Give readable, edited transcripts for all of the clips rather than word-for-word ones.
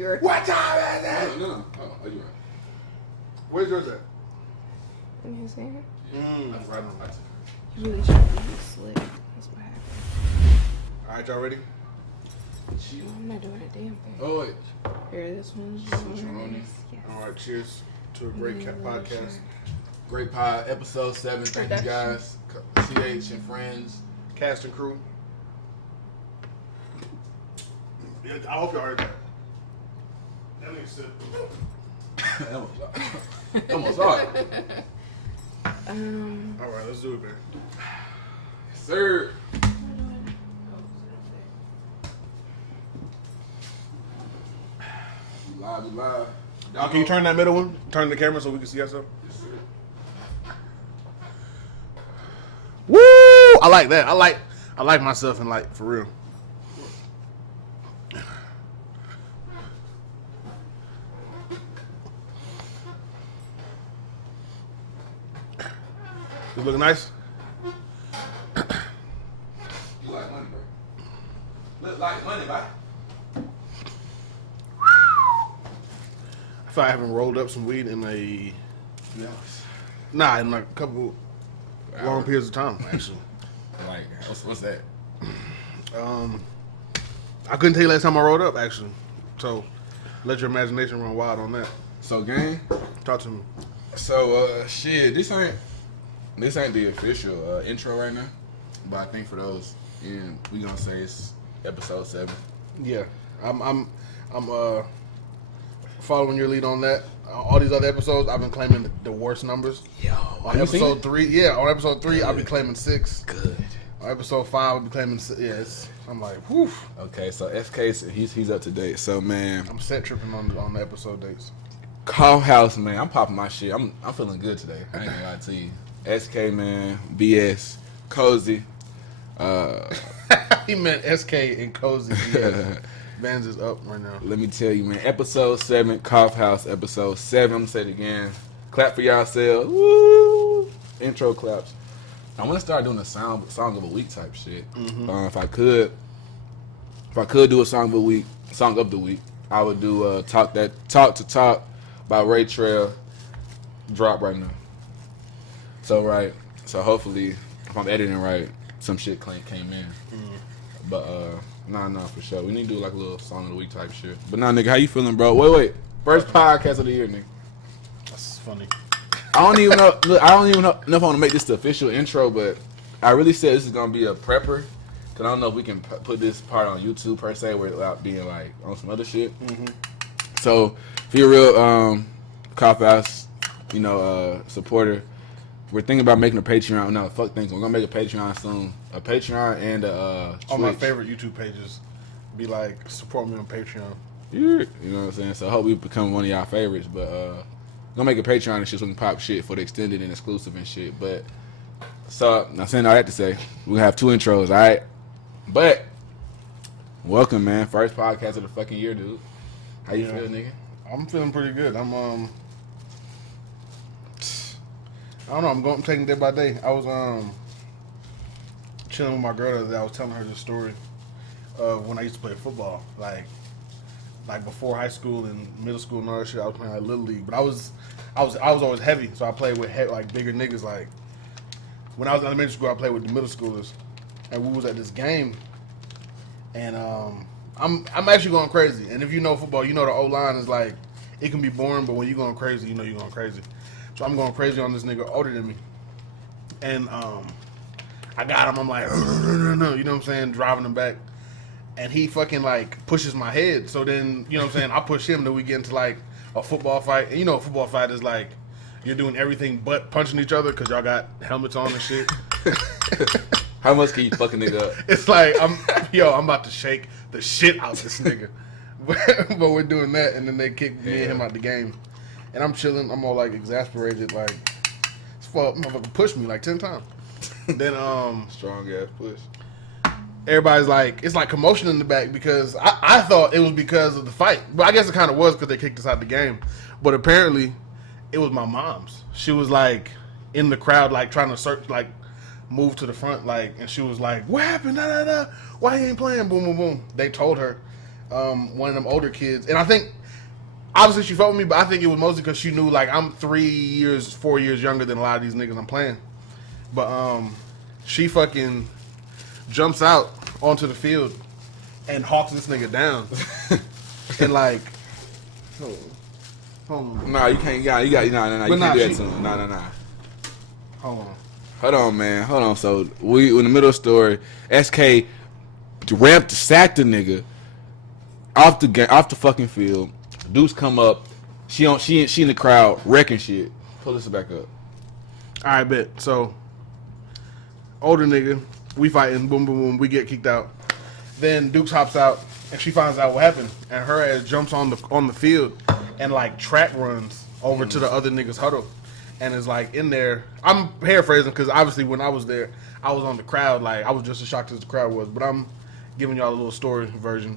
You're What time is it? No. Oh, you right. Where's yours at? in his hand. That's right on. You really trying to be slick. That's what happened. All right, y'all ready? No, I'm not doing a damn thing. Oh, wait. Here, this one's Cicerone. Yes. All right, cheers to a great podcast. Great pod, episode 7. Thank you guys. CH and friends. Cast and crew. Yeah, I hope y'all heard that. That nigga said. Almost hard. All right, let's do it, man. Sir. Live. Y'all, can you turn that middle one? Turn the camera so we can see ourselves. Yes, sir. Woo! I like that. I like myself in light, for real. You look nice? You like money, bro. Look like money, bro. I feel I haven't rolled up some weed in a... Yeah. Nah, in like a couple long periods of time, actually. Like, what's that? I couldn't tell you last time I rolled up, actually. So, let your imagination run wild on that. So, gang. Talk to me. So, shit, this ain't the official intro right now, but I think for those, and we gonna say it's episode 7. Yeah, I'm following your lead on that. All these other episodes, I've been claiming the worst numbers. Yo, On episode 3, on episode 3, Good. I'll be claiming 6. Good. On episode 5, I'll be claiming 6. Yeah, I'm like, whew. Okay, so FK, he's up to date. So, man, I'm set tripping on the episode dates. Coughouse, man, I'm popping my shit. I'm feeling good today. I ain't gonna lie to you. SK, man, BS, Kozy. He meant SK and Kozy. Yeah. Vans is up right now. Let me tell you, man. Episode 7, Coughouse, episode 7. I'm gonna say it again. Clap for yourselves. Woo! Intro claps. I want to start doing a song of the week type shit. Mm-hmm. If I could do a song of the week, I would do Talk to Talk by Ray Trail. Drop right now. So hopefully, if I'm editing right, some shit came in. But nah, for sure. We need to do like a little song of the week type shit. But nah, nigga, how you feeling, bro? Wait. First podcast of the year, nigga. That's funny. I don't even know. Look, I don't even know if I want to make this the official intro, but I really said this is gonna be a prepper. Cause I don't know if we can put this part on YouTube per se, without being like on some other shit. Mm-hmm. So if you're a real Coughouse, supporter, we're thinking about making a Patreon. No, fuck things. We're gonna make a Patreon soon. A Patreon and All my Twitch. favorite YouTube pages be like, support me on Patreon. You know what I'm saying? So I hope we become one of y'all favorites. But gonna make a Patreon and shit so we can pop shit for the extended and exclusive and shit. But so I'm saying all that to say we have 2 intros, all right? But welcome, man. First podcast of the fucking year, dude. How you feel, nigga? I'm feeling pretty good. I don't know. I'm taking day by day. I was chilling with my girl the other day. I was telling her this story of when I used to play football, like before high school and middle school and all that shit. I was playing like little league, but I was always heavy, so I played with like bigger niggas. Like when I was in elementary school, I played with the middle schoolers, and we was at this game, and I'm actually going crazy. And if you know football, you know the O-line is like, it can be boring, but when you're going crazy, you know you're going crazy. So I'm going crazy on this nigga older than me. And I got him. I'm like, no, you know what I'm saying? Driving him back. And he fucking like pushes my head. So then, you know what I'm saying? I push him. Then we get into like a football fight. And you know a football fight is like, you're doing everything but punching each other because y'all got helmets on and shit. How much can you fucking nigga up? It's like, I'm about to shake the shit out this nigga. But we're doing that. And then they kick me and him out the game. And I'm chilling. I'm all like exasperated. Like, this motherfucker pushed me like 10 times. Then Strong ass push. everybody's like, it's like commotion in the back because I thought it was because of the fight, but I guess it kind of was because they kicked us out the game. But apparently, it was my mom's. She was like in the crowd, like trying to search, like move to the front, like, and she was like, "What happened? Da da da. Why you ain't playing?" Boom, boom, boom. They told her, one of them older kids, and I think obviously she fought with me, but I think it was mostly because she knew like I'm 4 years younger than a lot of these niggas I'm playing. But she fucking jumps out onto the field and hawks this nigga down, and like, hold on. Nah, you can't. You got. Nah. You can't do that to him. Nah. Hold on, man. Hold on. So we in the middle of the story. SK sacked the nigga off the fucking field. Dudes come up. She in the crowd wrecking shit. Pull this back up. All right, bet. So older nigga, we fighting. Boom, boom, boom. We get kicked out. Then Dukes hops out and she finds out what happened, and her ass jumps on the field and like track runs over to the other nigga's huddle. And is like in there. I'm paraphrasing because obviously when I was there, I was on the crowd. Like I was just as shocked as the crowd was. But I'm giving y'all a little story version.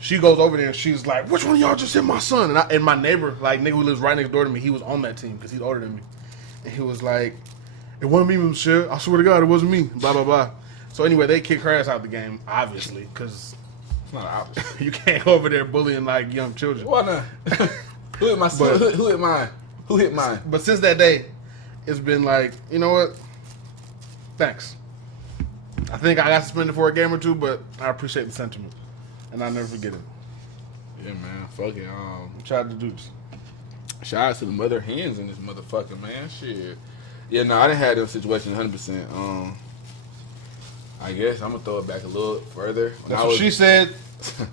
She goes over there and she's like, "Which one of y'all just hit my son?" And my neighbor, like nigga who lives right next door to me, he was on that team because he's older than me. And he was like, "It wasn't me, monsieur. I swear to God, it wasn't me." Blah blah blah. So anyway, they kick her ass out of the game, obviously, because It's not obvious. you can't go over there bullying like young children. Why not? Who hit my son? Who hit mine? Who hit mine? But since that day, it's been like, you know what? Thanks. I think I got suspended for a game or two, but I appreciate the sentiment, and I'll never forget it. Yeah, man. Fuck it. Shout out to Dukes. Shout out to the mother hens in this motherfucker, man. Shit. Yeah, no, I didn't have them situations 100%. I guess I'm gonna throw it back a little further. That's what she said. She said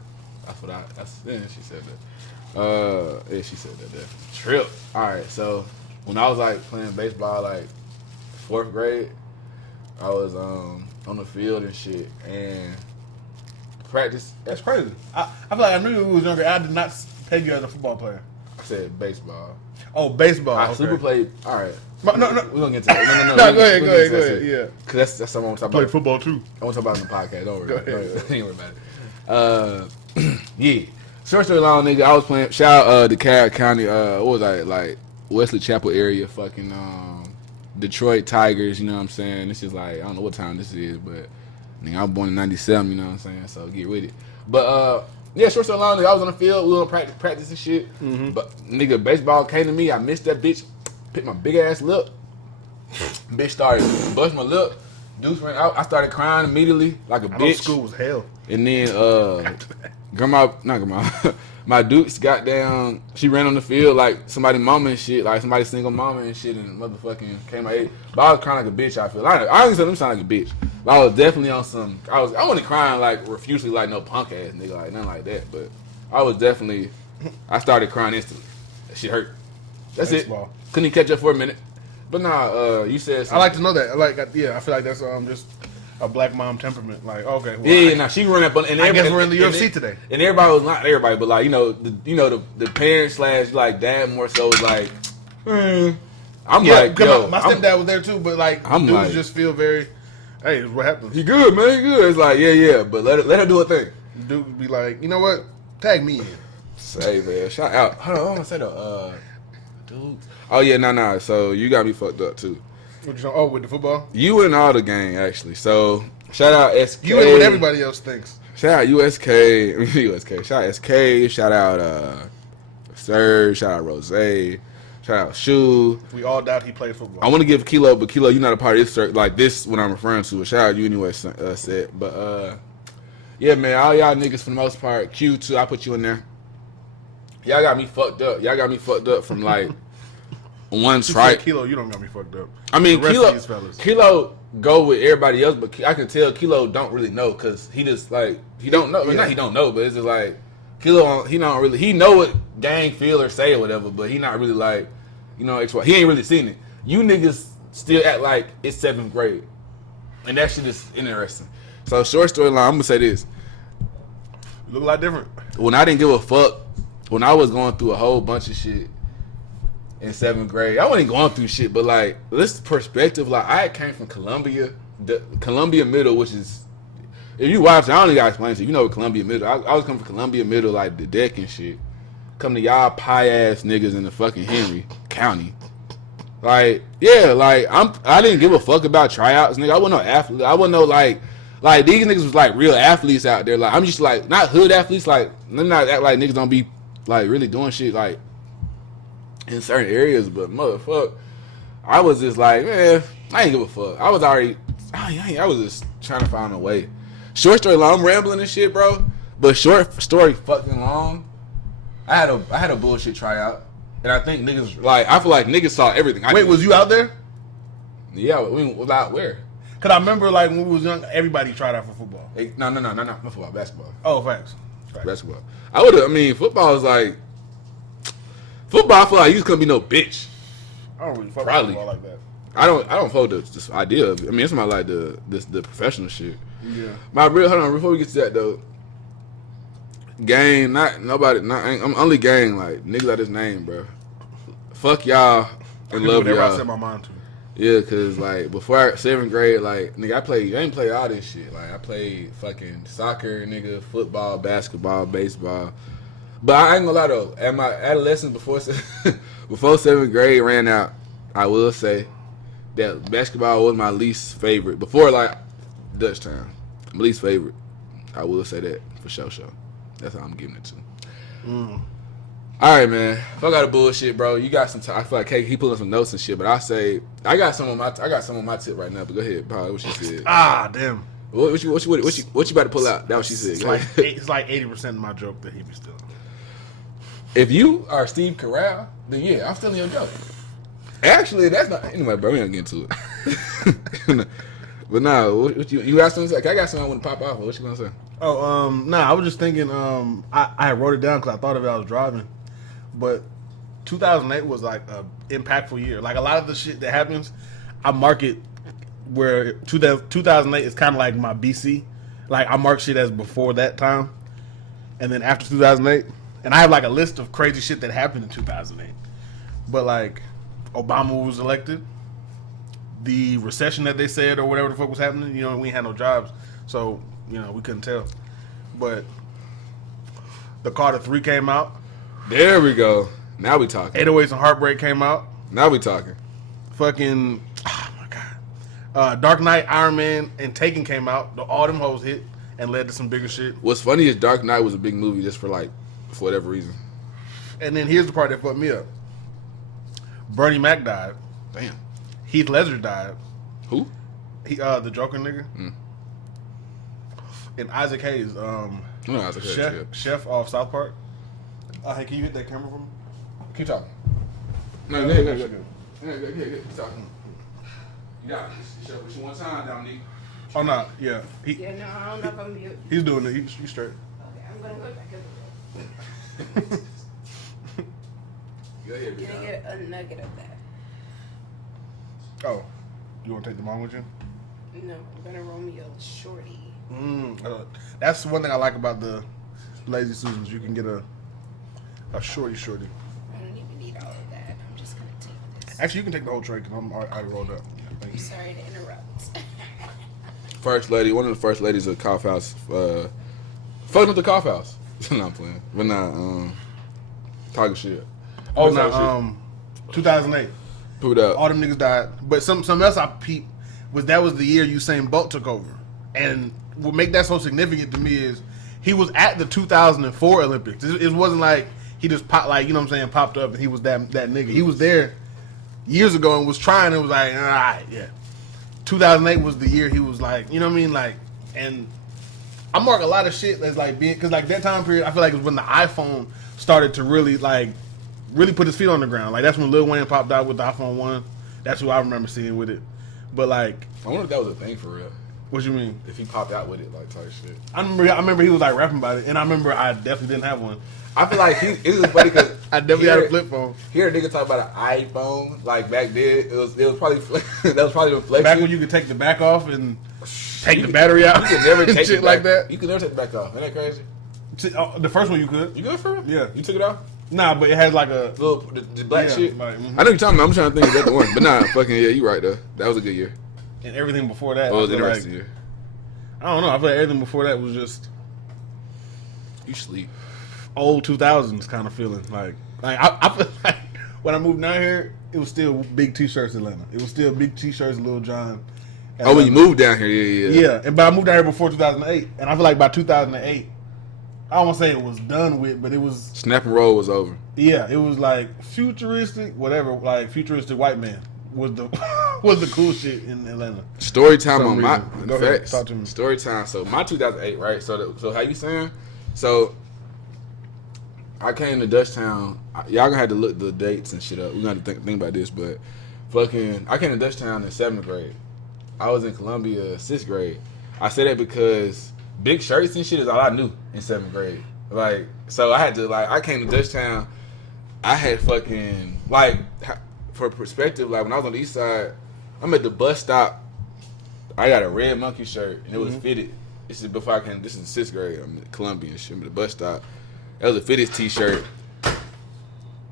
that. Yeah, she said that. Trip. All right, so when I was like playing baseball, like 4th grade, I was on the field and shit, and practice. That's crazy. I feel like I knew you was younger. I did not peg you as a football player. I said baseball. Oh, baseball. I okay. super played. All right. No. We're gonna get to that. No. No, go ahead. Yeah. Cause that's something I want to talk Played about. football too. I want to talk about it in the podcast. Don't worry. Go ahead. Don't worry about it. Yeah. Short story long, nigga. I was playing. Shout out DeKalb County. What was I like? Wesley Chapel area. Fucking Detroit Tigers. You know what I'm saying? This is like I don't know what time this is, but nigga, I was born in '97. You know what I'm saying? So get with it. But yeah, short story long, nigga. I was on the field. We were on practice and shit. Mm-hmm. But nigga, baseball came to me. I missed that bitch. Picked my big ass lip. Bitch started busting my lip. Deuce ran out. I started crying immediately like a bitch. School was hell. And then my Dukes got down. She ran on the field like somebody mama and shit, like somebody single mama and shit, and motherfucking came out. But I was crying like a bitch. I feel. I didn't say them sound like a bitch. But I was definitely on some. I wasn't crying like profusely like no punk ass nigga, like nothing like that. But I was definitely. I started crying instantly. That shit hurt. That's Baseball. it. Couldn't even catch up for a minute. But nah, you said something. I like to know that. I feel like that's just a black mom temperament. Like, okay, well, yeah, she run up on. And I guess we're in the UFC today. And everybody was not everybody, but like the parents / like dad more so was like, I'm like, yo, my stepdad was there too, but like, I'm dudes like, just feel very, hey, what happens? He good, man, he good. It's like, yeah, but let her do her thing. Dude would be like, you know what? Tag me in. Say, man, shout out. Hold on, I want to say though, dude. Oh yeah, nah. So you got me fucked up too. With the football? You in all the gang actually. So shout out SK. You in what everybody else thinks. Shout out USK. Shout out SK. Shout out Serge. Shout out Rose. Shout out Shu. We all doubt he played football. I want to give Kilo, but Kilo, you're not a part of this. Like this, what I'm referring to. Shout out you anyway, said. But yeah, man, all y'all niggas for the most part. Q too. I put you in there. Y'all got me fucked up from like one strike. Kilo, you don't got me fucked up. I mean, the rest of these fellas. Kilo go with everybody else, but I can tell Kilo don't really know because he just like he don't know. Yeah. Not he don't know, but it's just like Kilo. He don't really. He know what gang feel or say or whatever, but he not really like he ain't really seen it. You niggas still act like it's 7th grade, and that shit is interesting. So short story line, I'm gonna say this: look a lot different. when I didn't give a fuck, when I was going through a whole bunch of shit in 7th grade, I wasn't going through shit, but like this perspective, like I came from Columbia, the Columbia Middle, which is, if you watch, I only gotta explain to you, you know what Columbia Middle. I was coming from Columbia Middle, like the deck and shit. Come to y'all pie ass niggas in the fucking Henry County. Like, yeah, like I didn't give a fuck about tryouts, nigga. I wasn't no athlete. I wasn't no like Like these niggas was like real athletes out there. Like I'm just like not hood athletes. Like them not act like niggas don't be like really doing shit like in certain areas. But motherfuck, I was just like, man, I ain't give a fuck. I was already, I was just trying to find a way. Short story long, I'm rambling and shit, bro. But short story fucking long. I had a bullshit tryout, and I think niggas like I feel like niggas saw everything. Wait, was you out there? Yeah, we was out where? Cause I remember like when we was young, everybody tried out for football. Hey, no, not football, basketball. Oh, facts. Basketball. I mean, football is like football. I feel like you just couldn't be no bitch. I don't really fuck with Probably. football like that. I don't fuck with this idea of it. I mean, it's not like the professional shit. Yeah. Hold on, before we get to that though. Gang, I'm only gang like niggas out this name, bro. Fuck y'all and love whatever I y'all. set my mind to. Yeah, cause like before 7th grade, like nigga, I ain't play all this shit. Like I played fucking soccer, nigga, football, basketball, baseball. But I ain't gonna lie though, at my adolescence before 7th grade ran out, I will say that basketball was my least favorite. Before like Dutch time, my least favorite. I will say that for sure. That's how I'm giving it to. All right, man. Fuck out of bullshit, bro. You got some. I feel like he pulling some notes and shit, but I say I got some on my tip right now. But go ahead, Paul. What she said? Ah, damn. What you about to pull out? That what she said. It's like 80% of my joke that he be stealing. If you are Steve Carell, then yeah, I'm stealing your joke. Actually, that's not. Anyway, bro, we don't get into it. But nah, what you got something? Like, I got something I want to pop off. What you gonna say? Oh, nah, I was just thinking. I wrote it down because I thought of it. I was driving, but 2008 was like a impactful year. Like a lot of the shit that happens, I mark it where 2008 is kind of like my BC. Like I mark shit as before that time, and then after 2008, and I have like a list of crazy shit that happened in 2008. But like Obama was elected, the recession that they said or whatever the fuck was happening. You know, we ain't had no jobs, so. You know, we couldn't tell. But the Carter 3 came out. There we go. Now we talking. 808s and Heartbreak came out. Now we talking. Fucking, oh my God. Dark Knight, Iron Man, and Taken came out. All them hoes hit and led to some bigger shit. What's funny is Dark Knight was a big movie just for whatever reason. And then here's the part that fucked me up. Bernie Mac died. Damn. Heath Ledger died. Who? The Joker nigga. And Isaac Hayes, chef off South Park. Hey, can you hit that camera for me? Keep talking. No, go ahead. Keep talking. You got it. What you one time, Dominique? Oh, no, yeah. Yeah, no, I don't know if I'm mute. He's doing it. He's straight. Okay, I'm gonna go back up. Go ahead, You're gonna get a nugget of that. Oh, you want to take the mom with you? No, I'm gonna Romeo Shorty. That's one thing I like about the Lazy Susans. You can get a shorty. I don't even need all of that. I'm just gonna take this. Actually, you can take the whole tray because I'm already rolled up. Thank I'm you. sorry to interrupt. First lady, one of the first ladies of Coughouse, fucking with the Coughouse. No, I'm playing. We're not talking shit. Oh no, 2008. Put up. All them niggas died. But something else I peeped was that was the year Usain Bolt took over. And what make that so significant to me is he was at the 2004 Olympics. It wasn't like he just popped, like, you know what I'm saying, popped up and he was that nigga. He was there years ago and was trying and was like, all right, yeah. 2008 was the year he was like, you know what I mean? Like, and I mark a lot of shit that's like being, because like that time period, I feel like it was when the iPhone started to really put his feet on the ground. Like that's when Lil Wayne popped out with the iPhone 1. That's who I remember seeing with it. But like, I wonder if that was a thing for real. What you mean? If he popped out with it, like type shit. I remember he was like rapping about it, and I remember I definitely didn't have one. I feel like it's just funny because I definitely had a flip phone. Hear a nigga talk about an iPhone, like back then, it was probably that was probably reflection. Back when you could take the back off and take the battery out. You could never take shit it like that. You could never take the back off. Isn't that crazy? The first one you could. You good for it? Yeah. You took it off? Nah, but it has like a little the black shit. Like, I know you're talking about. I'm trying to think of that one, but nah, fucking yeah, you right though. That was a good year. And everything before that. What was the interesting year? I don't know. I feel like everything before that was just you sleep. Old 2000s kind of feeling. Like I feel like when I moved down here, it was still big T-shirts Atlanta. It was still big T-shirts Lil Jon Oh, when you moved down here, yeah. Yeah, but I moved down here before 2008, and I feel like by 2008, I don't want to say it was done with, but it was. Snap and roll was over. Yeah, it was like futuristic, whatever. Like futuristic white man was the was the cool shit in Atlanta. Story time on my Go ahead, talk to me. Story time. So my 2008, right? So how you saying? So I came to Dutchtown. Y'all gonna have to look the dates and shit up. We gonna have to think about this, but fucking, I came to Dutchtown in 7th grade. I was in Columbia 6th grade. I say that because big shirts and shit is all I knew in 7th grade. Like, so I had to, like, I came to Dutchtown. I had fucking, like, for perspective, like, when I was on the east side, I'm at the bus stop. I got a red monkey shirt, and it was fitted. This is before I came, this is 6th grade. I'm in Columbia and shit, I'm at the bus stop. That was a fitted t-shirt. It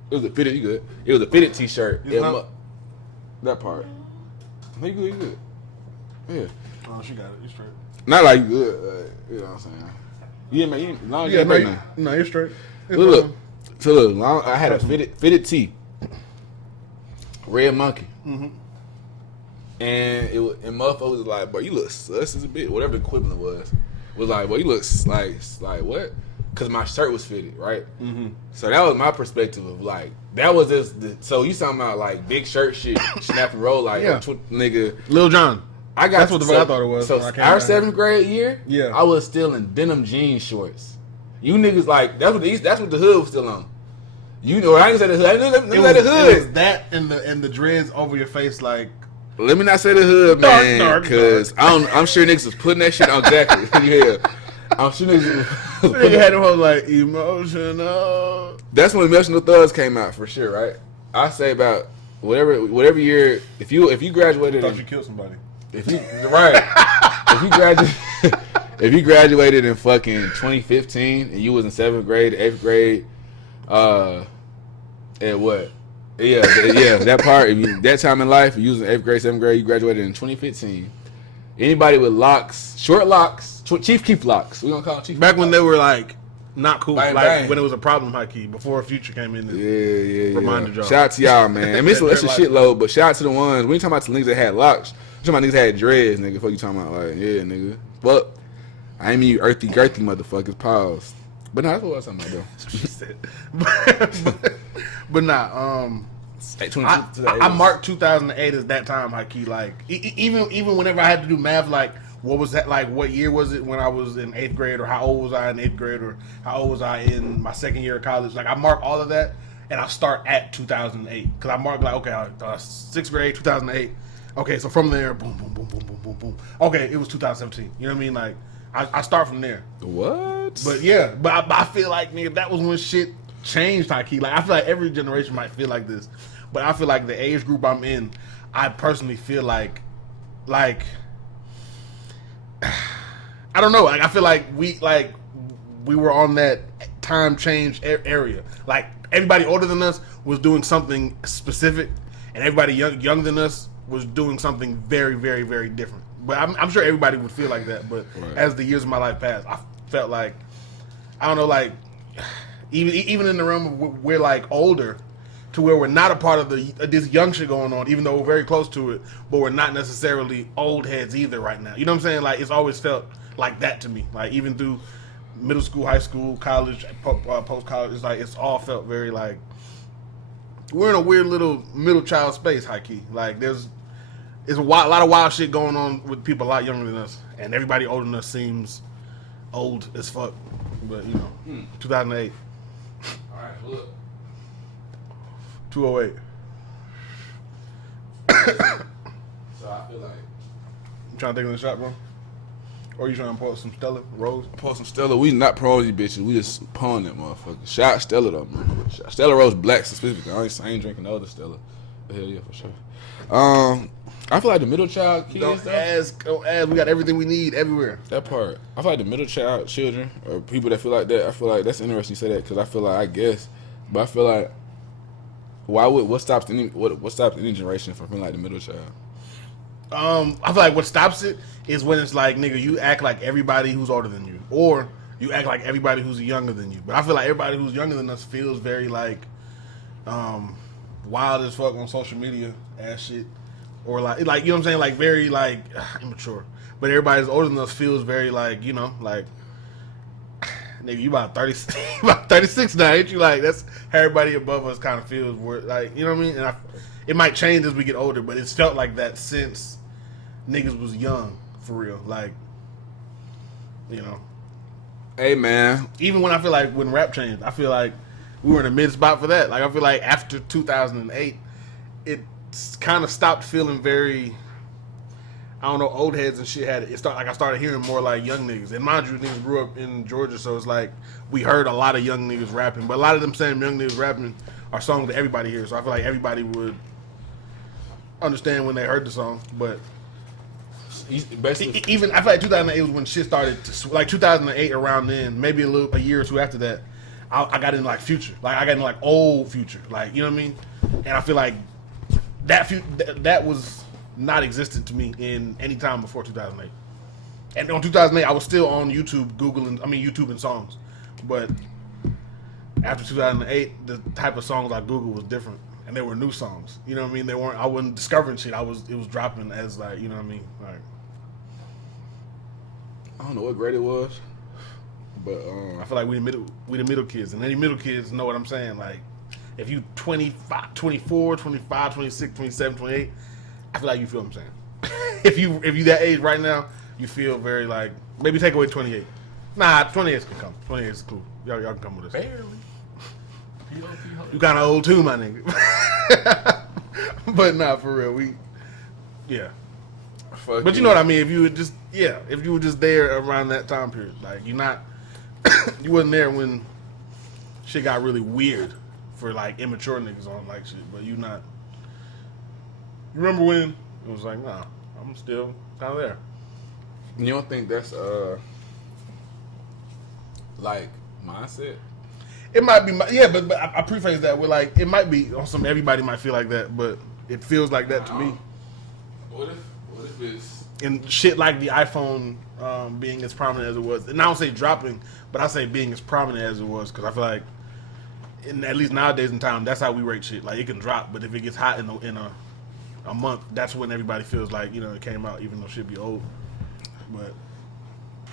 was a fitted, you good. It was a fitted t-shirt. That part. You good, you good. Yeah. Oh, she got it. You straight. Not like you good, you know what I'm saying. Yeah, man. No, you're straight. Look, I had a fitted tee, red monkey, and motherfuckers was like, "Bro, you look sus as a bitch." Whatever the equivalent was like, "Bro, you look like what?" Because my shirt was fitted, right? So that was my perspective of like that was just. So you talking about like big shirt shit, snap and roll like nigga, Lil Jon. That's what I thought it was. So our 7th grade year, I was still in denim jean shorts. You niggas like that's what the hood was still on. You know, I didn't say the hood. Let me say the hood. It was that and the dreads over your face, like. Let me not say the hood, man, because I'm sure niggas was putting that shit on jackets. Yeah, I'm sure niggas. Nigga had them whole like emotional. That's when Emotional Thugs came out for sure, right? I say about whatever year. If you graduated, I thought you killed somebody. If you graduated in fucking 2015 and you was in 7th grade, 8th grade, at what? Yeah, that part. That time in life, you was in 8th grade, 7th grade, you graduated in 2015. Anybody with locks, short locks, Chief Keef locks. We gonna call them Chief. Back when they were like not cool, bang, like bang. When it was a problem, high key, before Future came in. And reminded y'all. Shout out to y'all, man. I mean, it's a shitload, but shout out to the ones. We ain't talking about the niggas that had locks. We talking about niggas that had dreads, nigga. Fuck you talking about, like, yeah, nigga. But I ain't mean you earthy, girthy motherfuckers. Pause. But nah, that's what I was talking about, though. She said. but nah, I 80s. marked 2008 as that time, high key. Like even whenever I had to do math, like what was that? Like what year was it when I was in 8th grade, or how old was I in 8th grade, or how old was I in my 2nd year of college? Like I mark all of that, and I start at 2008 because I mark like okay, 6th grade, 2008. Okay, so from there, boom, boom, boom, boom, boom, boom, boom. Okay, it was 2017. You know what I mean? Like I start from there. What? But yeah, but I feel like nigga, that was when shit changed, high key. Like I feel like every generation might feel like this, but I feel like the age group I'm in, I personally feel like I don't know. Like I feel like we were on that time change area. Like everybody older than us was doing something specific, and everybody younger than us was doing something very, very, very different. But I'm sure everybody would feel like that. But as the years of my life passed, I felt like I don't know, like even in the realm of we're like older, to where we're not a part of this young shit going on, even though we're very close to it, but we're not necessarily old heads either right now. You know what I'm saying? Like it's always felt like that to me. Like even through middle school, high school, college, post college, it's like it's all felt very like we're in a weird little middle child space, high key. Like there's a lot of wild shit going on with people a lot younger than us, and everybody older than us seems old as fuck. But you know, 2008. All right, look. 208. So I feel like You trying to take another shot, bro? Or you trying to pour some Stella Rose? pour some Stella. We not pro these bitches. We just pouring that motherfucker. Shout out Stella though, man. Stella Rose Black specifically. I ain't drinking the other Stella. But hell yeah, for sure. I feel like the middle child kids. Don't ask. We got everything we need everywhere. That part. I feel like the middle child children or people that feel like that. I feel like that's interesting you say that because I feel like but I feel like what stops any generation from feeling like the middle child? I feel like what stops it is when it's like, nigga, you act like everybody who's older than you, or you act like everybody who's younger than you. But I feel like everybody who's younger than us feels very like wild as fuck on social media ass shit. or like you know what I'm saying, like very like immature. But everybody that's older than us feels very like like nigga, you about 30, about 36 now, ain't you? Like that's how everybody above us kind of feels. Where like you know what I mean? And it might change as we get older, but it's felt like that since niggas was young for real. Like Hey man, even when I feel like when rap changed, I feel like we were in a mid spot for that. Like I feel like after 2008, it kind of stopped feeling very. I don't know, old heads and shit had it. I started hearing more like young niggas. And mind you, niggas grew up in Georgia, so it's like we heard a lot of young niggas rapping. But a lot of them same young niggas rapping are songs that everybody hears. So I feel like everybody would understand when they heard the song. But even I feel like 2008 was when shit started to, like 2008 around then, maybe a year or two after that, I got into like Future. Like I got into like old Future. Like, you know what I mean? And I feel like that was not existent to me in any time before 2008. And on 2008, I was still on YouTube, YouTube and songs. But after 2008, the type of songs I Googled was different, and they were new songs. You know what I mean? I wasn't discovering shit. It was dropping as like, you know what I mean? Like, I don't know what grade it was, but I feel like we the middle kids, and any middle kids know what I'm saying. Like, if you 25, 24, 25, 26, 27, 28. I feel like you feel what I'm saying. if you that age right now, you feel very like maybe take away 28. Nah, 28 can come. 28 is cool. Y'all can come with us. barely. You kind of old too, my nigga. But nah, for real, yeah. Fuck But you know what I mean. If you were just there around that time period, like you wasn't there when shit got really weird for like immature niggas on like shit. But you not. You remember when it was like, nah, I'm still kind of there. You don't think that's like mindset? It might be, but I preface that with like it might be on some. Everybody might feel like that, but it feels like that to me. What if it's And shit like the iPhone being as prominent as it was, and I don't say dropping, but I say being as prominent as it was, because I feel like, at least nowadays in time, that's how we rate shit. Like it can drop, but if it gets hot in a month, that's when everybody feels like it came out, even though shit be old. But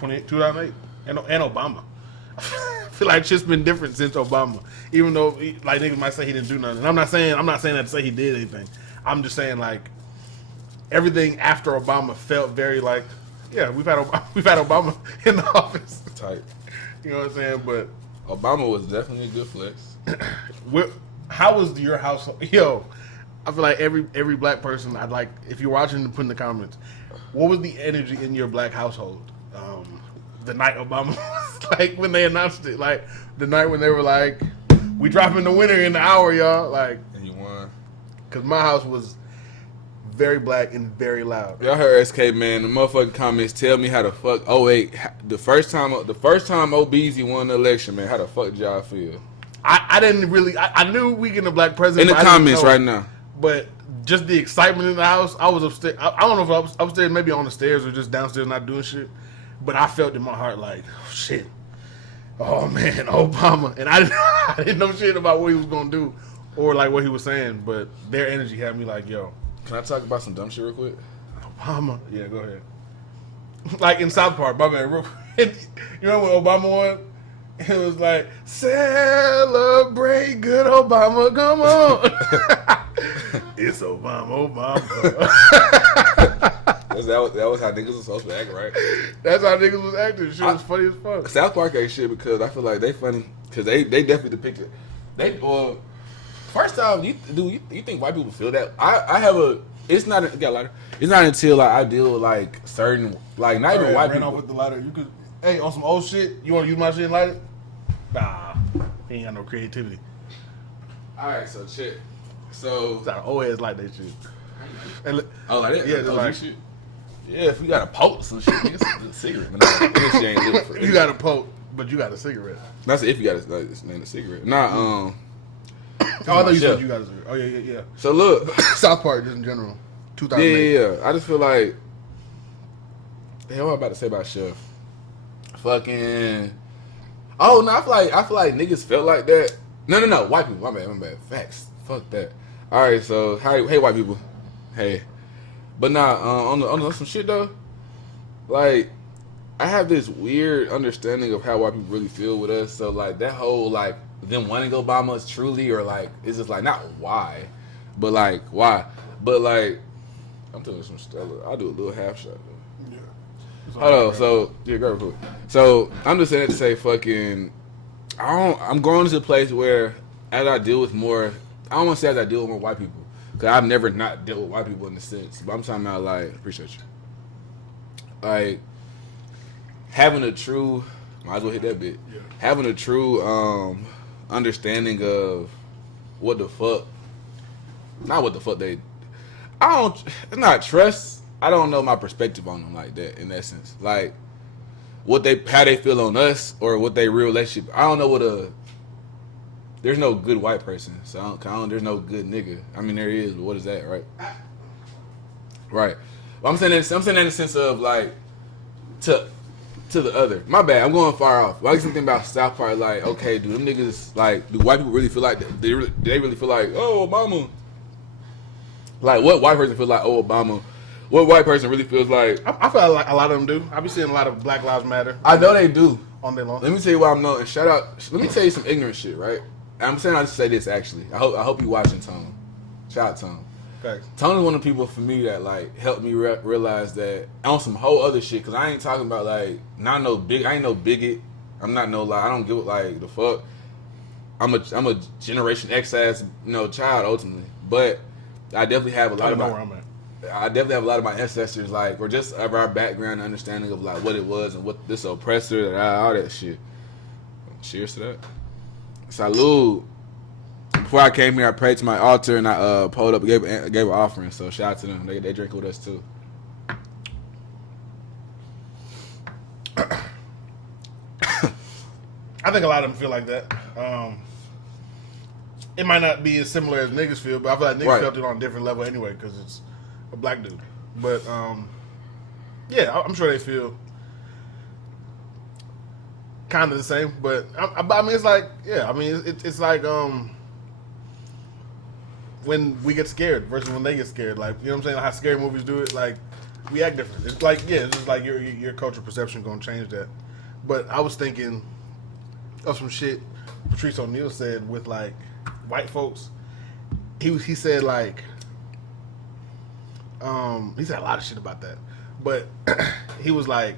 2008 and Obama, I feel like shit's been different since Obama. Even though like niggas might say he didn't do nothing. And I'm not saying that to say he did anything. I'm just saying like everything after Obama felt very like, yeah, we've had Obama in the office. tight? You know what I'm saying? But Obama was definitely a good flex. how was your household? Yo, I feel like every black person, I'd like, if you're watching, put in the comments, what was the energy in your black household the night Obama was like, when they announced it, like the night when they were like, we dropping the winner in the hour, y'all, like, And you won. because my house was very black and very loud. Y'all heard SK, man. The motherfucking comments tell me how the fuck. Oh wait, the first time OBZ won the election, man. How the fuck did y'all feel? I didn't really. I knew we getting a black president. In the but I didn't comments know. right now. But just the excitement in the house. I was upstairs. I don't know if I was upstairs, maybe on the stairs or just downstairs not doing shit. But I felt in my heart like, oh, shit. Oh man, Obama. And I didn't know shit about what he was gonna do or like what he was saying. But their energy had me like, yo, Can I talk about some dumb shit real quick? Obama. Yeah, go ahead. Like in South Park, my man. Real quick. You know when Obama won? It was like, celebrate good Obama, come on. It's Obama. That was how niggas was supposed to act, right? That's how niggas was acting. Shit was funny as fuck. South Park ain't shit because I feel like they funny because they definitely depicted. First time, you think white people feel that? I have a. It's not. Got a lighter. It's not until like I deal with like certain like not even white ran people. off with the lighter. You could. Hey, on some old shit, you want to use my shit and light it? Nah, he ain't got no creativity. All right, so check. So It's our old heads like that shit. And like that? Yeah, Oh, like shit. Yeah, if we got a poke some shit, nigga, it's a cigarette. But nah, this shit ain't lit for you got a poke, but you got a cigarette. That's if you got a cigarette. Nah, Oh, I thought you said you got a cigarette. Oh yeah. So look, South Park just in general. 2008. yeah. I just feel like, hell, what I'm about to say about Chef. Fucking. Oh no, I feel like niggas felt like that. No, white people. My bad. Facts. Fuck that. All right, so hey, white people. Hey, But nah, on some shit though, like I have this weird understanding of how white people really feel with us. So like that whole like them wanting to go Obama is truly or like it's just like not why, but like why, but like I'm doing some Stella. I'll do a little half shot though. Yeah. Hold on, so yeah, go cool. So I'm just saying that to say fucking. I'm going to the place where as I deal with more. I don't want to say as I deal with more white people. Cause I've never not dealt with white people in a sense, but I'm talking about like appreciate you, like having a true, might as well hit that bit. Yeah. Having a true understanding of what the fuck, not what the fuck they. I don't. It's not trust. I don't know my perspective on them like that. In essence, like what they, how they feel on us, or what they real relationship. I don't know what a. There's no good white person, so I don't, there's no good nigga. I mean, there is, but what is that, right? Right. Well, I'm saying that in the sense of like to the other. My bad. I'm going far off. Well, I was thinking about South Park. Like, okay, do them niggas like? Do white people really feel like that? Do they really feel like, oh, Obama? Like, what white person feels like, oh, Obama? What white person really feels like? I feel like a lot of them do. I be seeing a lot of Black Lives Matter. I know they do. On day long. Let me tell you why I'm knowing. Shout out. Let me tell you some ignorant shit, right? I'm saying I just say this actually. I hope you watching Tone. Shout out Tone. Thanks. Tone is one of the people for me that like helped me realize that on some whole other shit. Cause I ain't talking about like I ain't no bigot. I'm not no like I don't give a like the fuck. I'm a Generation X ass child ultimately, but I definitely have a lot of where I'm at. I definitely have a lot of my ancestors like or just of our background and understanding of like what it was and what this oppressor all that shit. Cheers to that. Salud. Before I came here, I prayed to my altar and I pulled up and gave an offering. So shout out to them. They drink with us too. I think a lot of them feel like that. It might not be as similar as niggas feel, but I feel like niggas felt it on a different level anyway because it's a black dude. But yeah, I'm sure they feel kind of the same. But I mean, it's like it's like when we get scared versus when they get scared. Like, you know what I'm saying? Like how scary movies do it. Like we act different. It's like it's just like your cultural perception gonna change that. But I was thinking of some shit Patrice O'Neal said with like white folks. He said like he said a lot of shit about that, but he was like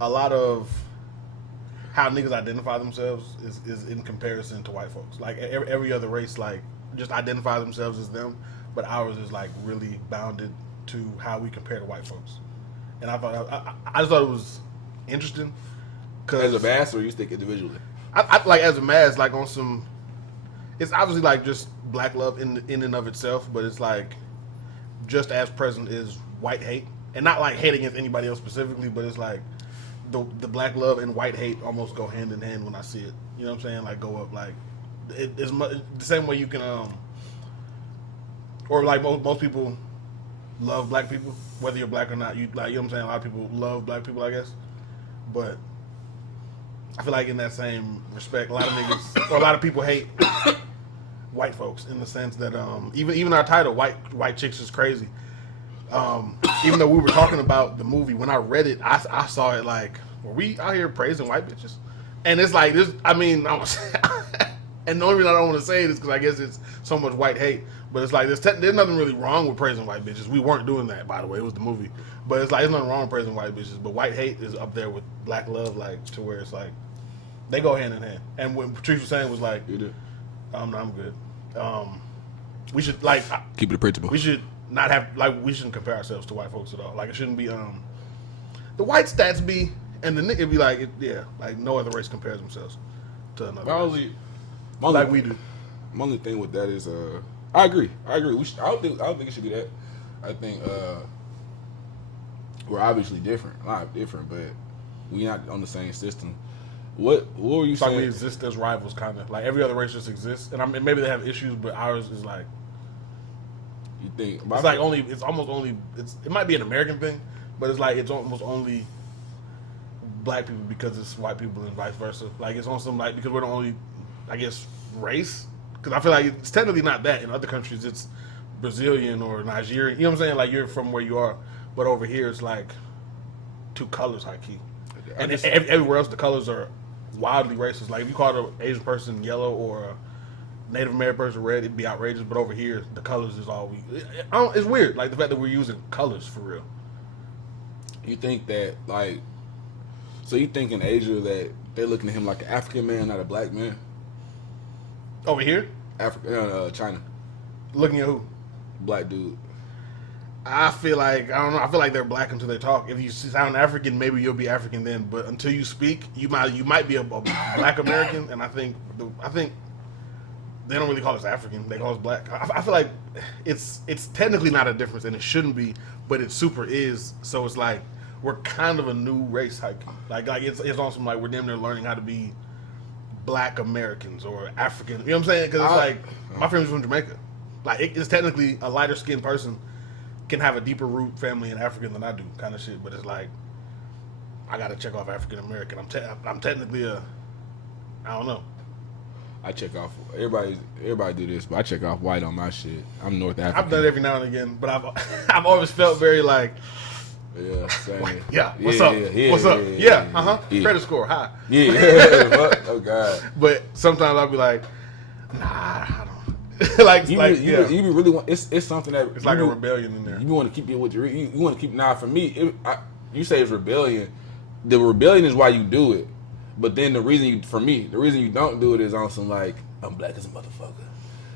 a lot of how niggas identify themselves is in comparison to white folks. Like every other race like just identify themselves as them, but ours is like really bounded to how we compare to white folks. And I just thought it was interesting. As a mass, or you think individually? I like as a mass, like on some. It's obviously like just black love in and of itself, but it's like just as present is white hate, and not like hate against anybody else specifically, but it's like the black love and white hate almost go hand in hand when I see it. You know what I'm saying? Like go up like it's the same way you can or like most people love black people, whether you're black or not. You know what I'm saying? A lot of people love black people, I guess, but I feel like in that same respect, a lot of niggas or a lot of people hate white folks in the sense that even our title, white chicks is crazy. Even though we were talking about the movie, when I read it, I saw it like, were we out here praising white bitches? And it's like this. I mean, and the only reason I don't want to say it is because I guess it's so much white hate. But it's like there's nothing really wrong with praising white bitches. We weren't doing that, by the way. It was the movie. But it's like there's nothing wrong with praising white bitches. But white hate is up there with black love, like to where it's like they go hand in hand. And what Patrice was saying was like, You do. no, I'm good. We should like Keep it approachable. we should not have like we shouldn't compare ourselves to white folks at all. Like it shouldn't be the white stats be and the nigga be like like no other race compares themselves to another race. Like we do. My only thing with that is I agree. I don't think it should be that. I think we're obviously different, a lot different, but we're not on the same system. What were you It's like saying? we exist as rivals, kind of. Like every other race just exists, and maybe they have issues, but ours is like You think it's like only. It's almost only. It might be an American thing, but it's like it's almost only black people because it's white people and vice versa. Like it's on some like because we're the only, I guess, race. Because I feel like it's technically not that in other countries. It's Brazilian or Nigerian. You know what I'm saying? Like you're from where you are, but over here it's like two colors, high key. And everywhere else the colors are wildly racist. Like if you call an Asian person yellow or a Native American person red, it'd be outrageous. But over here, the colors is all we. It's weird, like the fact that we're using colors for real. You think that like, so you think in Asia that they're looking at him like an African man, not a black man? Over here, China, looking at who? Black dude. I feel like I don't know. I feel like they're black until they talk. If you sound African, maybe you'll be African then. But until you speak, you might be a black American. And I think they don't really call us African. They call us black. I feel like it's technically not a difference, and it shouldn't be, but it super is. So it's like we're kind of a new race, like it's awesome. Like we're damn near learning how to be black Americans or African. You know what I'm saying? Because it's like my family's from Jamaica. Like it's technically a lighter skinned person can have a deeper root family in African than I do, kind of shit. But it's like I got to check off African American. I'm technically I don't know. I check off everybody do this, but I check off white on my shit. I'm North African. I've done it every now and again, but I've always felt very like same. Yeah, what's up? What's up? Yeah. Credit score high. Yeah. Oh God. But sometimes I'll be like, nah, I don't. You really want it's something that it's like a rebellion in there. You want to keep it with you want to keep. Now for me, you say it's rebellion. The rebellion is why you do it. But then the reason you don't do it is on some like I'm black as a motherfucker.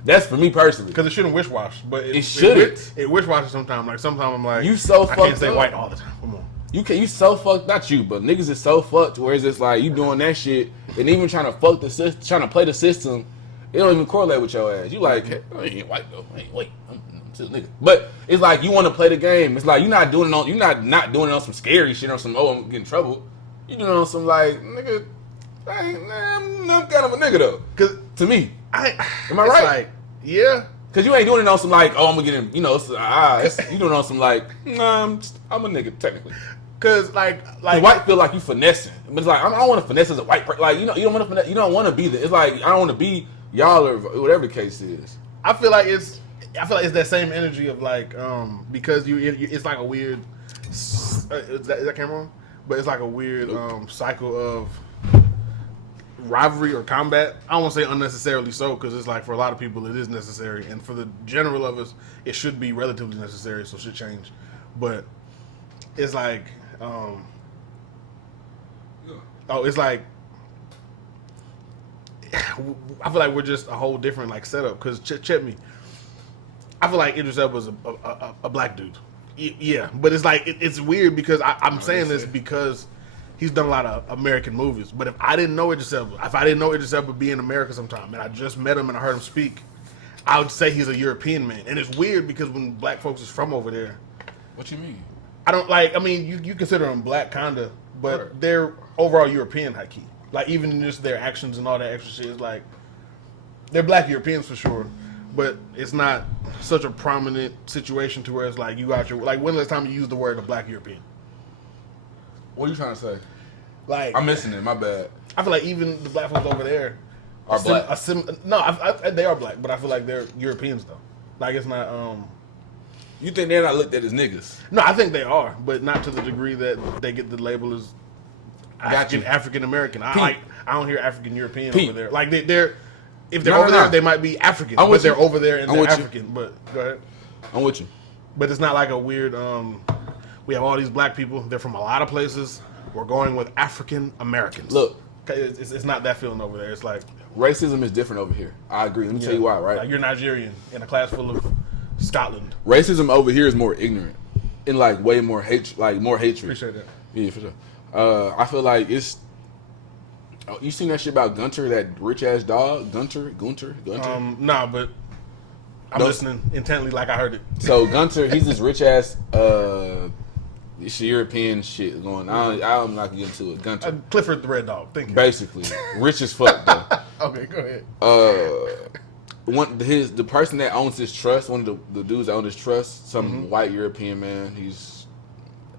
That's for me personally. Because it shouldn't wish wash, but it shouldn't. It wish washes sometimes. Like sometimes I'm like, you so I fucked can't say up. white all the time. Come on. You so fucked. Not you, but niggas is so fucked. Where it's just like you doing that shit and even trying to fuck the system, trying to play the system. It don't even correlate with your ass. You like, hey, I ain't white though. I ain't white. I'm still nigga. But it's like you want to play the game. It's like you're not doing not doing it on some scary shit or some I'm getting in trouble. You doing it on some like nigga. I'm kind of a nigga though. Cause to me, am I right? Like, yeah. Cause you ain't doing it on some like, I'm gonna get in. You know, you doing it on some like, I'm a nigga technically. Cause like white feel like you finessing, but it's like I don't want to finesse as a white person. Like you don't want to finesse. You don't want to be there. It's like I don't want to be y'all or whatever the case is. I feel like it's that same energy of like because it's like a weird. Is that camera on? But it's like a weird cycle of rivalry or combat. I don't want to say unnecessarily so, because it's like for a lot of people it is necessary, and for the general of us it should be relatively necessary, so shit change. But it's like it's like I feel like we're just a whole different like setup, because check me, I feel like Idris Elba's a black dude. Yeah, but it's like it's weird because I'm saying this because he's done a lot of American movies. But if I didn't know Idris Elba be in America sometime, and I just met him and I heard him speak, I would say he's a European man. And it's weird because when black folks is from over there, what you mean? I don't like. I mean, you consider them black kinda, but they're overall European, high key. Like even in just their actions and all that extra shit, it's like they're black Europeans for sure. But it's not such a prominent situation to where it's like you got your like. When last time you used the word a black European? What are you trying to say? Like I'm missing it. My bad. I feel like even the black folks over there are black. They are black, but I feel like they're Europeans though. Like it's not. You think they're not looked at as niggas? No, I think they are, but not to the degree that they get the label as African American. I don't hear African European over there. Like they're. If they're over there, they might be African, but they're over there and they're African. But go ahead. I'm with you. But it's not like a weird. We have all these black people. They're from a lot of places. We're going with African Americans. Look, it's not that feeling over there. It's like racism is different over here. I agree. Let me tell you why. Right? Like you're Nigerian in a class full of Scotland. Racism over here is more ignorant and like way more hate. Like more hatred. Appreciate that. Yeah, for sure. I feel like it's. You seen that shit about Gunter, that rich ass dog? Gunter? Nah, but I'm listening intently like I heard it. So Gunter, he's this rich ass it's European shit going on. I'm not gonna get into it. Gunter. Clifford the Red Dog, thank you. Basically. Rich as fuck though. Okay, go ahead. The person that owns this trust, one of the dudes that owns this trust, some white European man, he's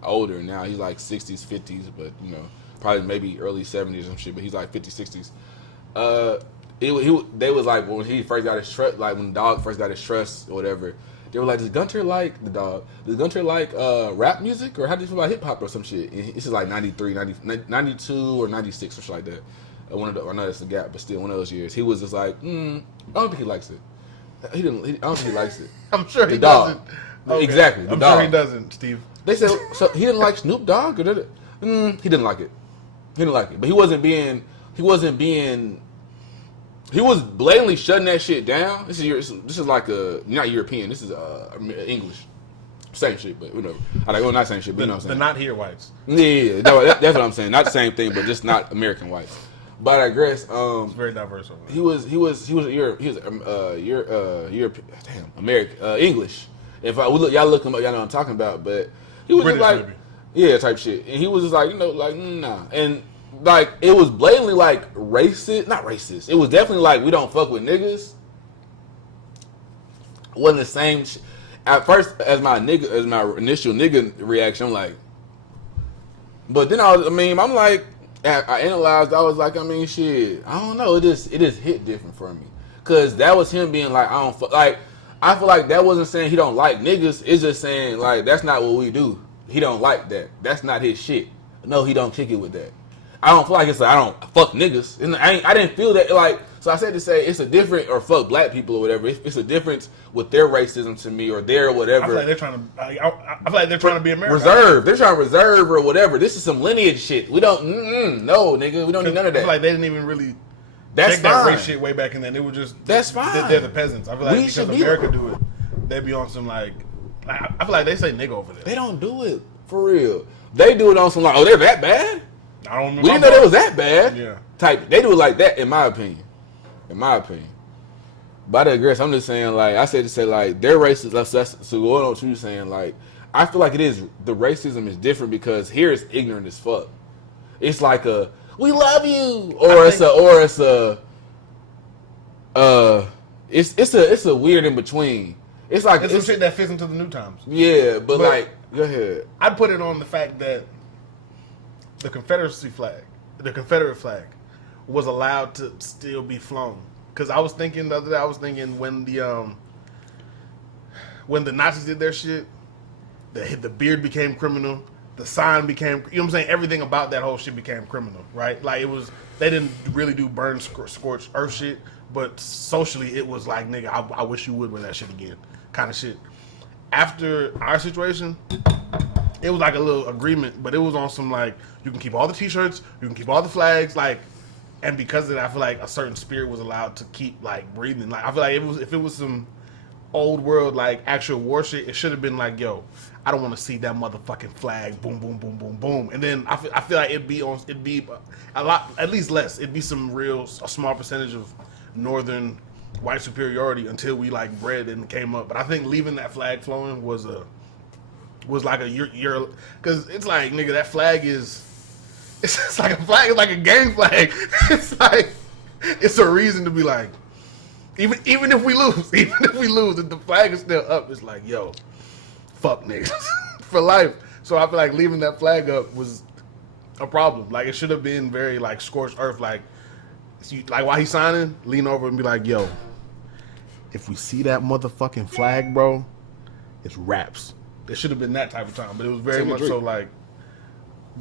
older now, he's like 60s, 50s, but you know, probably maybe early 70s and shit, but he's like 50s, 60s. They was like when he first got his trust, like when the dog first got his trust or whatever, They were like, does Gunter like the dog? Does Gunter like rap music, or how do you feel about hip hop or some shit? And this is like 93, 92 or 96 or shit like that. One of the, I know that's a gap, but still one of those years. He was just like, I don't think he likes it. I don't think he likes it. I'm sure the he dog. doesn't. Okay. Exactly. The I'm dog. sure he doesn't, Steve. They said so he didn't like Snoop Dogg, or did it? He didn't like it. He didn't like it, but he wasn't being. He was blatantly shutting that shit down. This is like a not European. This is English. Same shit, but whatever. Well, not same shit, but you know what I'm The saying. not here whites. Yeah, that's what I'm saying. Not the same thing, but just not American whites. But I digress. It's very diverse over there. He was American English. If I we look, y'all look him up, y'all know what I'm talking about. But he was British, just like, maybe. yeah, type shit. And he was just like, like nah. And like it was blatantly like racist, not racist. It was definitely like we don't fuck with niggas. Wasn't the same. At first, as my initial nigga reaction, I'm like, but then I'm like. I analyzed. I was like, shit. I don't know. It just hit different for me, cause that was him being like, I don't like. I feel like that wasn't saying he don't like niggas. It's just saying like that's not what we do. He don't like that. That's not his shit. No, he don't kick it with that. I don't feel like it's like I don't fuck niggas. And I didn't feel that like. So I said to say it's a different or fuck black people or whatever. It's a difference with their racism to me or their whatever. I feel like they're trying to. I feel like they're trying to be American. Reserve. They're trying to reserve or whatever. This is some lineage shit. We don't. No, nigga. We don't need none of that. I feel like they didn't even really. That's take fine. that race shit way back in then. They were just. That's fine. They're the peasants. I feel like We because should be America like- do it, they be on some like. I feel like they say nigga over there. They don't do it for real. They do it on some like, oh, they're that bad. I don't remember. We didn't know they was that bad. Yeah. Type. They do it like that, in my opinion. But I digress. I'm just saying, like, I said to say, like, their racism. So going on what you saying, like, I feel like it is the racism is different because here it's ignorant as fuck. It's like a we love you, or it's a weird in between. It's like It's some shit that fits into the new times. Yeah, but like, go ahead. I'd put it on the fact that the Confederate flag, was allowed to still be flown. Because I was thinking the other day, when the Nazis did their shit, the beard became criminal, the sign became, you know what I'm saying? Everything about that whole shit became criminal, right? Like they didn't really do burn, scorch earth shit, but socially it was like, nigga, I wish you would wear that shit again, kind of shit. After our situation, it was like a little agreement, but it was on some like, you can keep all the t-shirts, you can keep all the flags, like, and because of that, I feel like a certain spirit was allowed to keep like breathing. Like I feel like if it was some old world like actual war shit, it should have been like, yo, I don't want to see that motherfucking flag, boom, boom, boom, boom, boom. And then I feel like it'd be a lot, at least less. It'd be a small percentage of northern white superiority until we like bred and came up. But I think leaving that flag flowing was like a year, because it's like, nigga, that flag is. It's like a flag. It's like a gang flag. It's like it's a reason to be like, even if we lose, if the flag is still up, it's like, yo, fuck niggas for life. So I feel like leaving that flag up was a problem. Like it should have been very like scorched earth. Like while he's signing, lean over and be like, yo, if we see that motherfucking flag, bro, it's raps. It should have been that type of time, but it was very much so like.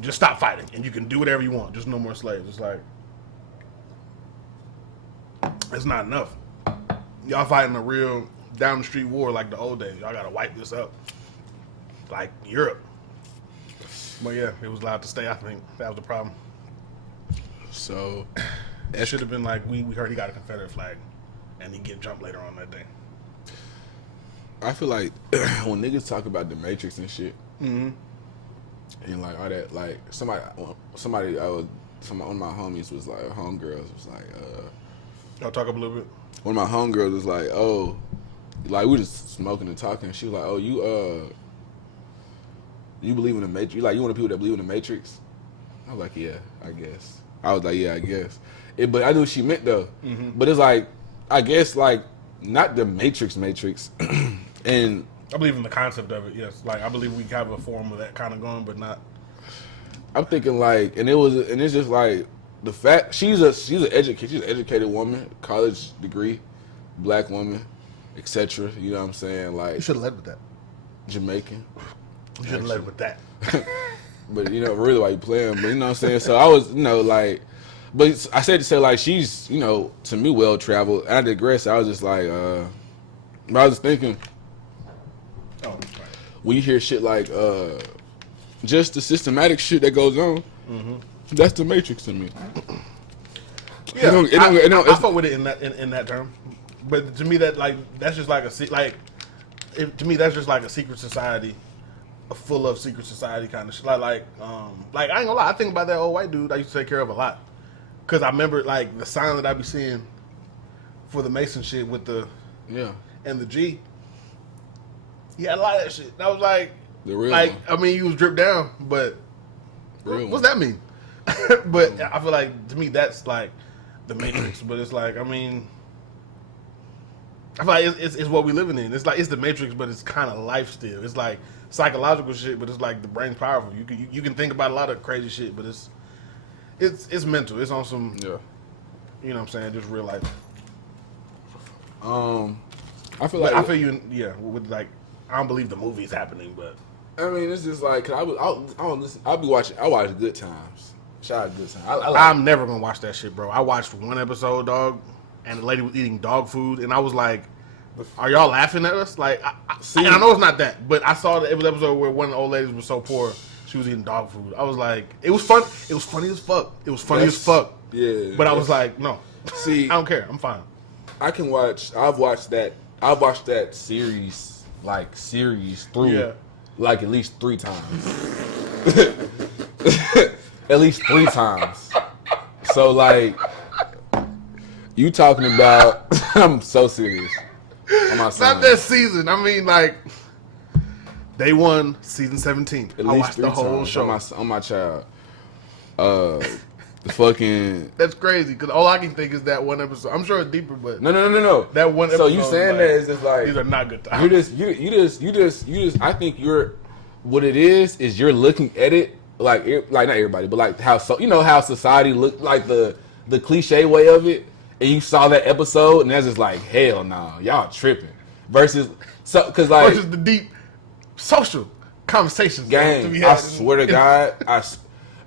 Just stop fighting, and you can do whatever you want. Just no more slaves. It's like, it's not enough. Y'all fighting a real down the street war like the old days. Y'all gotta wipe this up, like Europe. But yeah, it was allowed to stay. I think that was the problem. So It should have been like we heard he got a Confederate flag, and he get jumped later on that day. I feel like when niggas talk about the Matrix and shit. Mm-hmm. And like all that, like one of my homies was like, homegirls was like, Y'all talk up a little bit. one of my homegirls was like, oh, like we just smoking and talking. She was like, oh, you believe in the Matrix? You want people that believe in the Matrix? I was like, yeah, I guess. I was like, yeah, I guess. But I knew what she meant though. Mm-hmm. But it's like, I guess like not the Matrix, and. I believe in the concept of it, yes. Like I believe we have a form of that kind of going, but not. I'm thinking like, and it's just like the fact she's an educated woman, college degree, black woman, etc. You know what I'm saying? You Like should have led with that. Jamaican. You should have led with that. But you know, really why you playing? But you know what I'm saying? So I was, you know, like, but I said to say like she's, you know, to me well traveled. I digress. I was just like, but I was thinking, Oh, right. when you hear shit like, just the systematic shit that goes on, that's the Matrix to me. Yeah, I I fuck with it in that term, but to me that's just like to me that's just like a secret society, full of secret society kind of shit. Like I ain't gonna lie, I think about that old white dude I used to take care of a lot, cause I remember like the sign that I be seeing for the Mason shit with the and the G. He had a lot of that shit. And I was like, the real like one. I mean, you was dripped down, but Real what's that mean? But I feel like to me that's like the Matrix. But it's like I mean, I feel like it's what we living in. It's like it's the Matrix, but it's kind of life still. It's like psychological shit, but it's like the brain's powerful. You can think about a lot of crazy shit, but it's mental. It's on some you know what I'm saying, just real life. I feel like I feel you. With like I don't believe the movie's happening, but I mean, it's just like I be watching. I watch Good Times. Shout out Good Times. I'm never gonna watch that shit, bro. I watched one episode, dog, and the lady was eating dog food, and I was like, "Are y'all laughing at us?" Like, and I know it's not that, but I saw that it was an episode where one of the old ladies was so poor she was eating dog food. I was like, it was fun. It was funny as fuck. It was funny as fuck. Yeah. But I was like, no. See, I don't care. I'm fine. I can watch. I've watched that series through like at least 3 times. At least 3 times. So like, you talking about? I'm so serious. Not that season. I mean, like, day 1, season 17. At I least watched 3 the whole times show. on my child. The fucking. That's crazy because all I can think is that one episode. I'm sure it's deeper, but No. that one So episode. you saying like, that is just like these are not good times. You just. I think what it is you're looking at it like not everybody, but like how how society look like the cliche way of it, and you saw that episode and that's just like hell no, y'all tripping. Versus because versus the deep social conversations. Gang, I swear to God,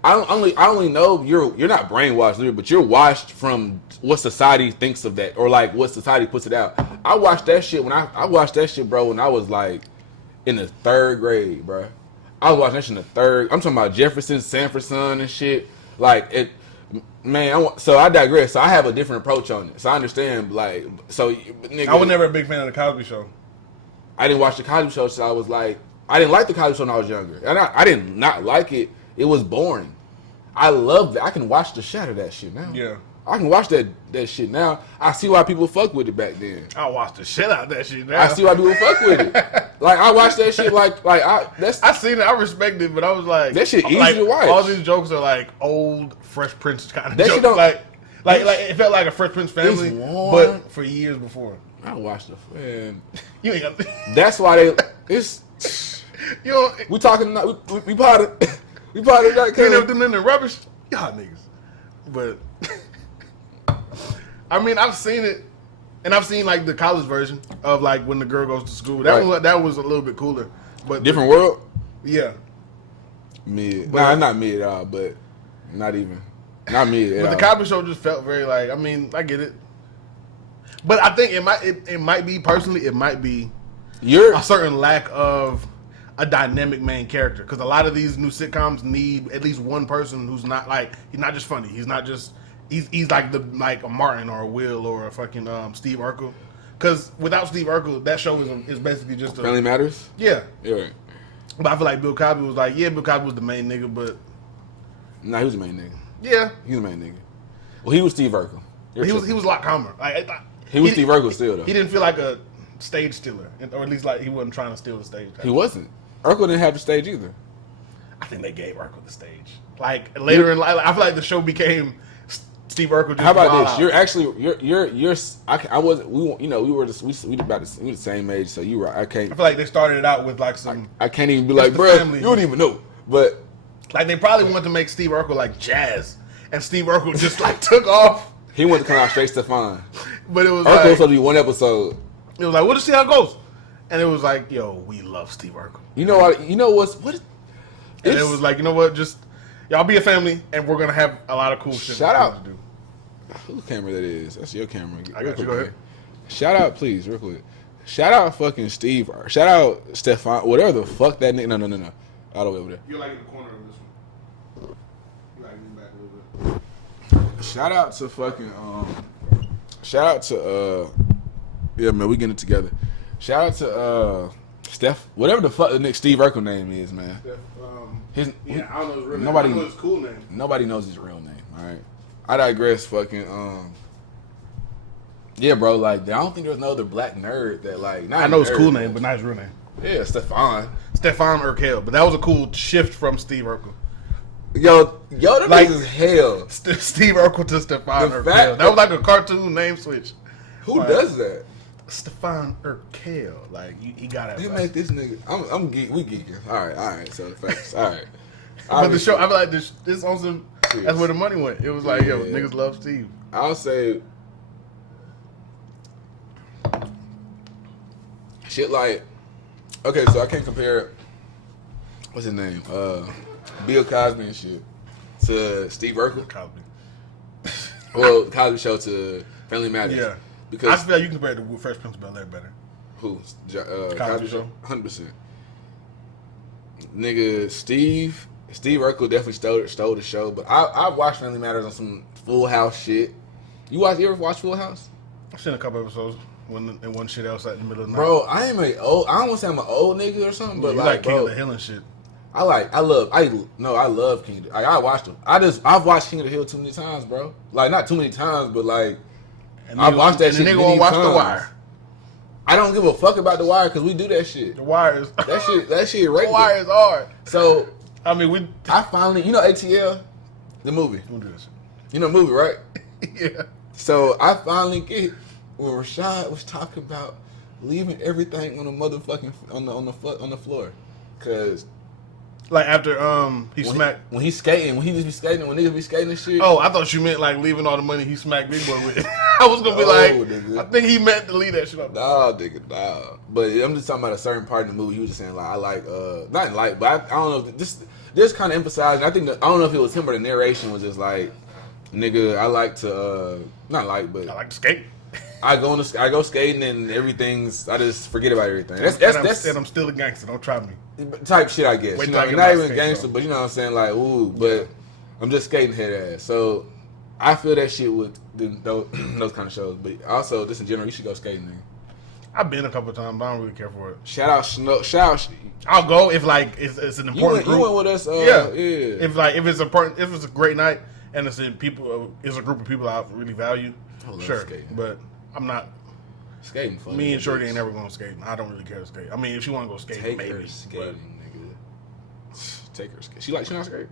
I only know you're not brainwashed, but you're washed from what society thinks of that, or like what society puts it out. I watched that shit I watched that shit, bro, when I was like in the 3rd grade, bro. I was watching that shit in the 3rd. I'm talking about Jefferson, Sanford Son and shit. Like it, man. So I digress. So I have a different approach on it. So I understand, like, so nigga, I was never a big fan of the Cosby Show. I didn't watch the Cosby Show, so I was like, I didn't like the Cosby Show when I was younger, and I did not like it. It was boring. I loved it. I can watch the shit out of that shit now. Yeah. I can watch that shit now. I see why people fuck with it back then. I watched the shit out of that shit now. I see why people fuck with it. Like I watched that shit I seen it, I respect it, but I was like that shit easy like, to watch. All these jokes are like old Fresh Prince kind of That jokes. shit don't- like it felt like a Fresh Prince family, but for years before. I watched the man. You ain't got That's why it's you know we talking we part of that you ain't never cause done the rubbish. Y'all niggas. But I mean I've seen it. And I've seen like the college version of like when the girl goes to school. That was a little bit cooler. But different world? Yeah. Mid. Nah, not mid at all, but not even. Not mid at But all. the Cosby Show just felt very like, I mean, I get it. But I think it might be personally, it might be a certain lack of a dynamic main character. Because a lot of these new sitcoms need at least one person who's not like, he's not just funny. He's not just, he's like a Martin or a Will or a fucking Steve Urkel. Because without Steve Urkel, that show is basically just a... Family Matters? Yeah. Yeah. But I feel like Bill Cosby was like, Bill Cosby was the main nigga, but... Nah, he was the main nigga. Yeah. He was the main nigga. Well, he was Steve Urkel. He was a lot calmer. He was Steve Urkel still, though. He didn't feel like a stage stealer. Or at least like he wasn't trying to steal the stage. He wasn't. Urkel didn't have the stage either. I think they gave Urkel the stage. Like, later in life, I feel like the show became... Steve Urkel just How about this? out. You're actually you're I wasn't we were the same age, so you were I can't I feel like they started it out with like some I can't even be like, the bro, family. you don't even know. But like they probably wanted to make Steve Urkel like jazz, and Steve Urkel just like took off. he wanted to come out straight Stefan. But it was Urkel was like, supposed to be one episode. It was like, we'll just see how it goes. And it was like, yo, we love Steve Urkel. You know what? You know what? And it was like, you know what? Just y'all be a family, and we're gonna have a lot of cool shit. Shout out. to do. Whose camera that is? That's your camera. I got you. Go ahead. Shout out, please, real quick. Shout out fucking Steve. Shout out Stefan. Whatever the fuck that nigga. No. All the way over there. You're like in the corner of this one. You like me back a little bit. Shout out to fucking. Shout out to. Yeah, man, we getting it together. Shout out to Steph. Whatever the fuck the Nick Steve Urkel name is, man. Steph, I don't know his real name. Nobody I know his cool name. Nobody knows his real name. All right. I digress. Fucking. Yeah, bro. Like, I don't think there's no other black nerd that like. Not I know his nerd, cool name, but not his real name. Yeah, Stefan. Stefan Urkel, but that was a cool shift from Steve Urkel. Yo, that Like- is hell. Steve Urkel to Stefan The Urkel. fact That was like a cartoon name switch. Who Like, does that? Stefan Urkel. Like, he got it. They make this nigga. I'm geek. We geeking. All right. So facts. All right. But the show, I feel like this on some. Yes. That's where the money went. It was like, yo, Yeah. niggas love Steve. I'll say shit like. Okay, so I can't compare. What's his name? Bill Cosby and shit to Steve Urkel. Cosby. Well, Cosby Show to Family Matters. Yeah. I Because feel like you can compare it to Fresh Prince of Bel-Air better. who? Cosby Show? 100%. Nigga, Steve Urkel definitely stole the show. But I watched Family Matters on some Full House shit. You ever watch Full House? I've seen a couple episodes when and one shit else at the middle of the night. Bro, I am I don't want to say I'm an old nigga or something, but you like, King bro, of the Hill and shit. I love King of the I watched him. I've watched King of the Hill too many times, bro. Like, not too many times, but like, And I've watched that and shit the nigga many won't watch times. The Wire. I don't give a fuck about The Wire because we do that shit. The Wire is That shit regular. The Wire is hard. So, I mean, I finally, ATL, the movie. we'll do this. You know the movie, right? Yeah. So I finally get when Rashad was talking about leaving everything on the motherfucking on the floor, cause Like after he smacked. when he's skating, when he just be skating, when niggas be skating and shit. Oh, I thought you meant like leaving all the money he smacked Big Boy with. I was gonna be No, like, nigga. I think he meant to leave that shit up. Nah, nigga, nah. But I'm just talking about a certain part in the movie. He was just saying like I like not like, but I don't know. If this kind of emphasized. I think I don't know if it was him or the narration was just like, nigga, I like to not like, but I like to skate. I go skating and everything's. I just forget about everything. And I'm still a gangster. Don't try me. Type shit, I guess. Wait You till I know, get not my even skate gangster, on. but you know what I'm saying, like, ooh, but I'm just skating head ass. So I feel that shit with those kind of shows. But also, just in general, you should go skating. Nigga. I've been a couple of times, but I don't really care for it. Shout out Snow. Shout out. I'll go if like it's an important You group. went with us. Yeah. Yeah. If it's important, if it's a great night and it's in people, it's a group of people I really value. I love Sure, skating. but I'm not. Skating fun. Me and Shorty ain't never going skating. I don't really care to skate. I mean, if she want to go skating, Take maybe. her skating, nigga. Take her skating. She not skating.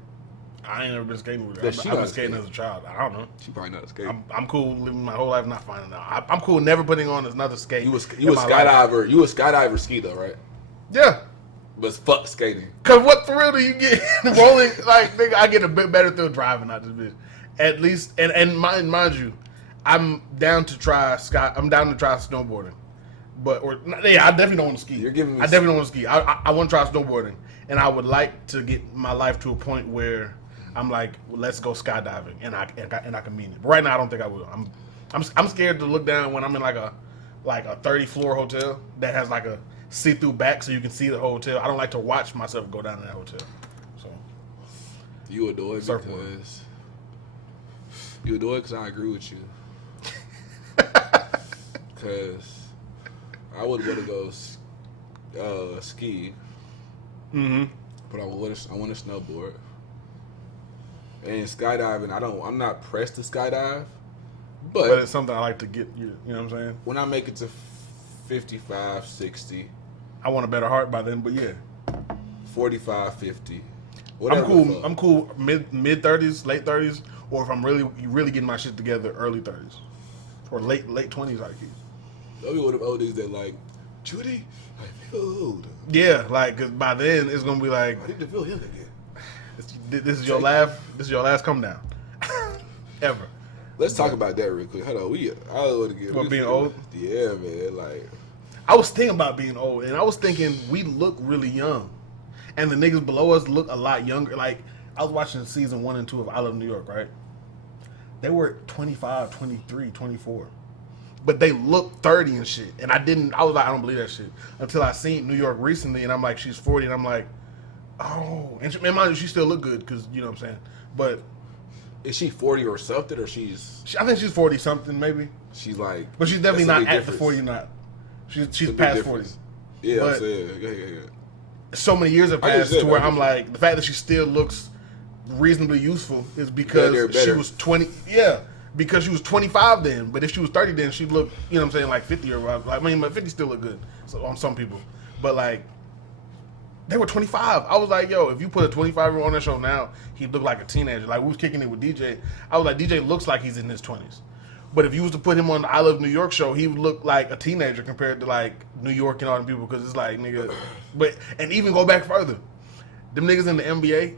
But I ain't never been skating with her. Yeah, I've she been not skating skating. as a child. I don't know. She probably not skating. I'm cool living my whole life not finding out. I'm cool never putting on another skate. You a in my life. skydiver. You a skydiver ski though, right? Yeah. But fuck skating. Cause what thrill do you get rolling? Like, nigga, I get a bit better thrill driving out this bitch. At least, and mind you, I'm down to try snowboarding. But I definitely don't want to ski. You're giving me. I definitely don't want to ski. I want to try snowboarding, and I would like to get my life to a point where I'm like, well, let's go skydiving, and I can mean it. But right now, I don't think I will. I'm scared to look down when I'm in like a 30-floor hotel that has like a see-through back so you can see the whole hotel. I don't like to watch myself go down in that hotel. So You adore it Surfboard. because you adore it because I agree with you. Because I would want to go ski, mm-hmm. but I want to snowboard and skydiving. I'm not pressed to skydive, But it's something I like to get. You know what I'm saying? when I make it to 55, 60, I want a better heart by then. But yeah, 45, 50, I'm whatever. cool. the fuck. I'm cool. Mid 30s, late 30s, or if I'm really getting my shit together, early 30s, or late 20s. I keep. I'll be one of them old niggas that like, Judy, I feel old. Yeah, like, cause by then it's gonna be like, I need to feel him again. this is your last come down, ever. Let's talk about that real quick. Hold on, I want to get What, being old? Yeah, man. Like, I was thinking about being old, and I was thinking we look really young, and the niggas below us look a lot younger. Like I was watching season 1 and 2 of I Love New York, right? They were 25, 23, 24. But they look 30 and shit. And I was like, I don't believe that shit. Until I seen New York recently, and I'm like, she's 40, and I'm like, oh. And mind you, she still look good, because, you know what I'm saying? But Is she 40 or something, or I think she's 40 something, maybe. she's like? But she's definitely that's a not big at the difference. 40 not. She's It's a big past 40. difference. Yeah, I'm But- saying. Yeah. So many years have I get passed that, to where I get I'm that. like, the fact that she still looks reasonably useful is they're because she better. was 20. Yeah, because she was 25 then. But if she was 30 then, she'd look, you know what I'm saying, like 50 or whatever. I mean, but 50 still look good so, on some people. But like, they were 25. I was like, yo, if you put a 25-year-old on that show now, he'd look like a teenager. Like, we was kicking it with DJ. I was like, DJ looks like he's in his 20s. But if you was to put him on the I Love New York show, he would look like a teenager compared to like New York and all them people, because it's like, nigga. But and even go back further, them niggas in the NBA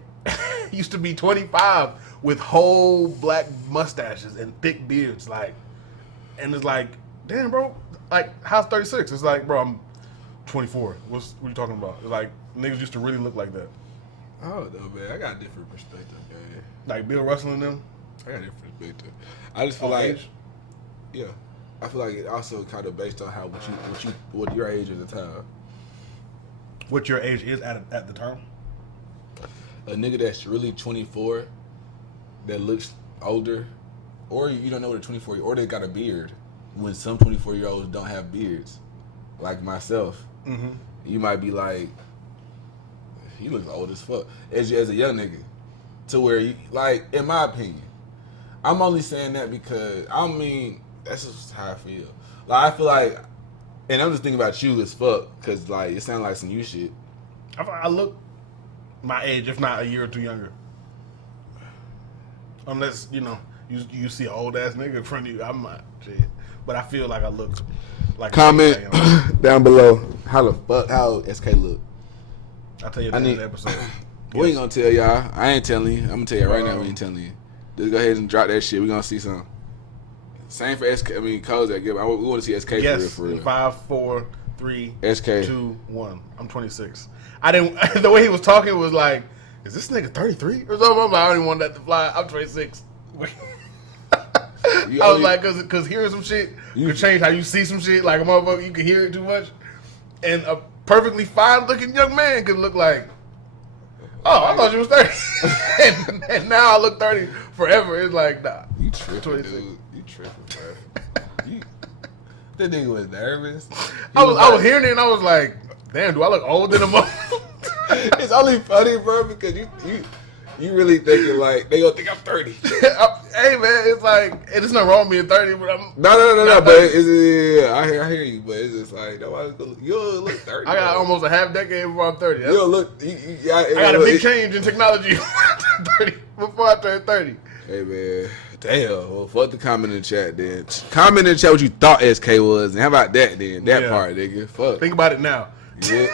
used to be 25 with whole black mustaches and thick beards, like, and it's like, damn, bro, like, how's 36? It's like, bro, I'm 24. What are you talking about? It's like niggas used to really look like that, I don't know, man. I got a different perspective, man. like Bill Russell and them. I got a different perspective. I just feel On like, age? yeah, I feel like it also kind of based on how what your age at the time. What your age is at the time? A nigga that's really 24 that looks older, or you don't know what a 24 or they got a beard. When some 24-year-olds don't have beards, like myself, you might be like, he looks old as fuck as a young nigga. To where you, like, in my opinion, I'm only saying that because I mean that's just how I feel. Like I feel like, and I'm just thinking about you as fuck because like it sounds like some you shit. I look my age, if not a year or two younger. Unless, you know, you see an old ass nigga in front of you, I'm not shit. But I feel like I look like Comment a young. down below how SK look. I'll tell you at the end of the episode. We ain't gonna tell y'all. I ain't telling you. I'm gonna tell you right now. We ain't telling you. Just go ahead and drop that shit. We gonna see some. Same for SK. I mean, Kozy. We want to see SK Yes, for real. 5, 4, 3, SK. 2, 1. I'm 26. I didn't. The way he was talking was like, is this nigga 33 or something? I'm like, I don't even want that to fly. I'm 26. I was like, cause hearing some shit could change how you see some shit. Like a motherfucker, you can hear it too much, and a perfectly fine looking young man could look like, oh, I thought you was 30, and now I look 30 forever. It's like, nah, You tripping, 26. dude. You tripping, bro. That nigga was nervous. I was hearing it and I was like, damn, do I look old in a month? It's only funny, bro, because you really thinking like they gonna think I'm 30. Hey man, it's like, and it's not wrong being 30, but I'm. No. Not But 30. yeah, I hear you, but it's just like nobody's gonna. You'll look 30. I got bro. almost a half decade before I'm 30. You'll look. I got a big change in technology before I turn 30. Hey man, damn. Well, fuck the comment in the chat then. Comment in the chat what you thought SK was, and how about that then? That Yeah. part, nigga. Fuck. Think about it now. Yeah.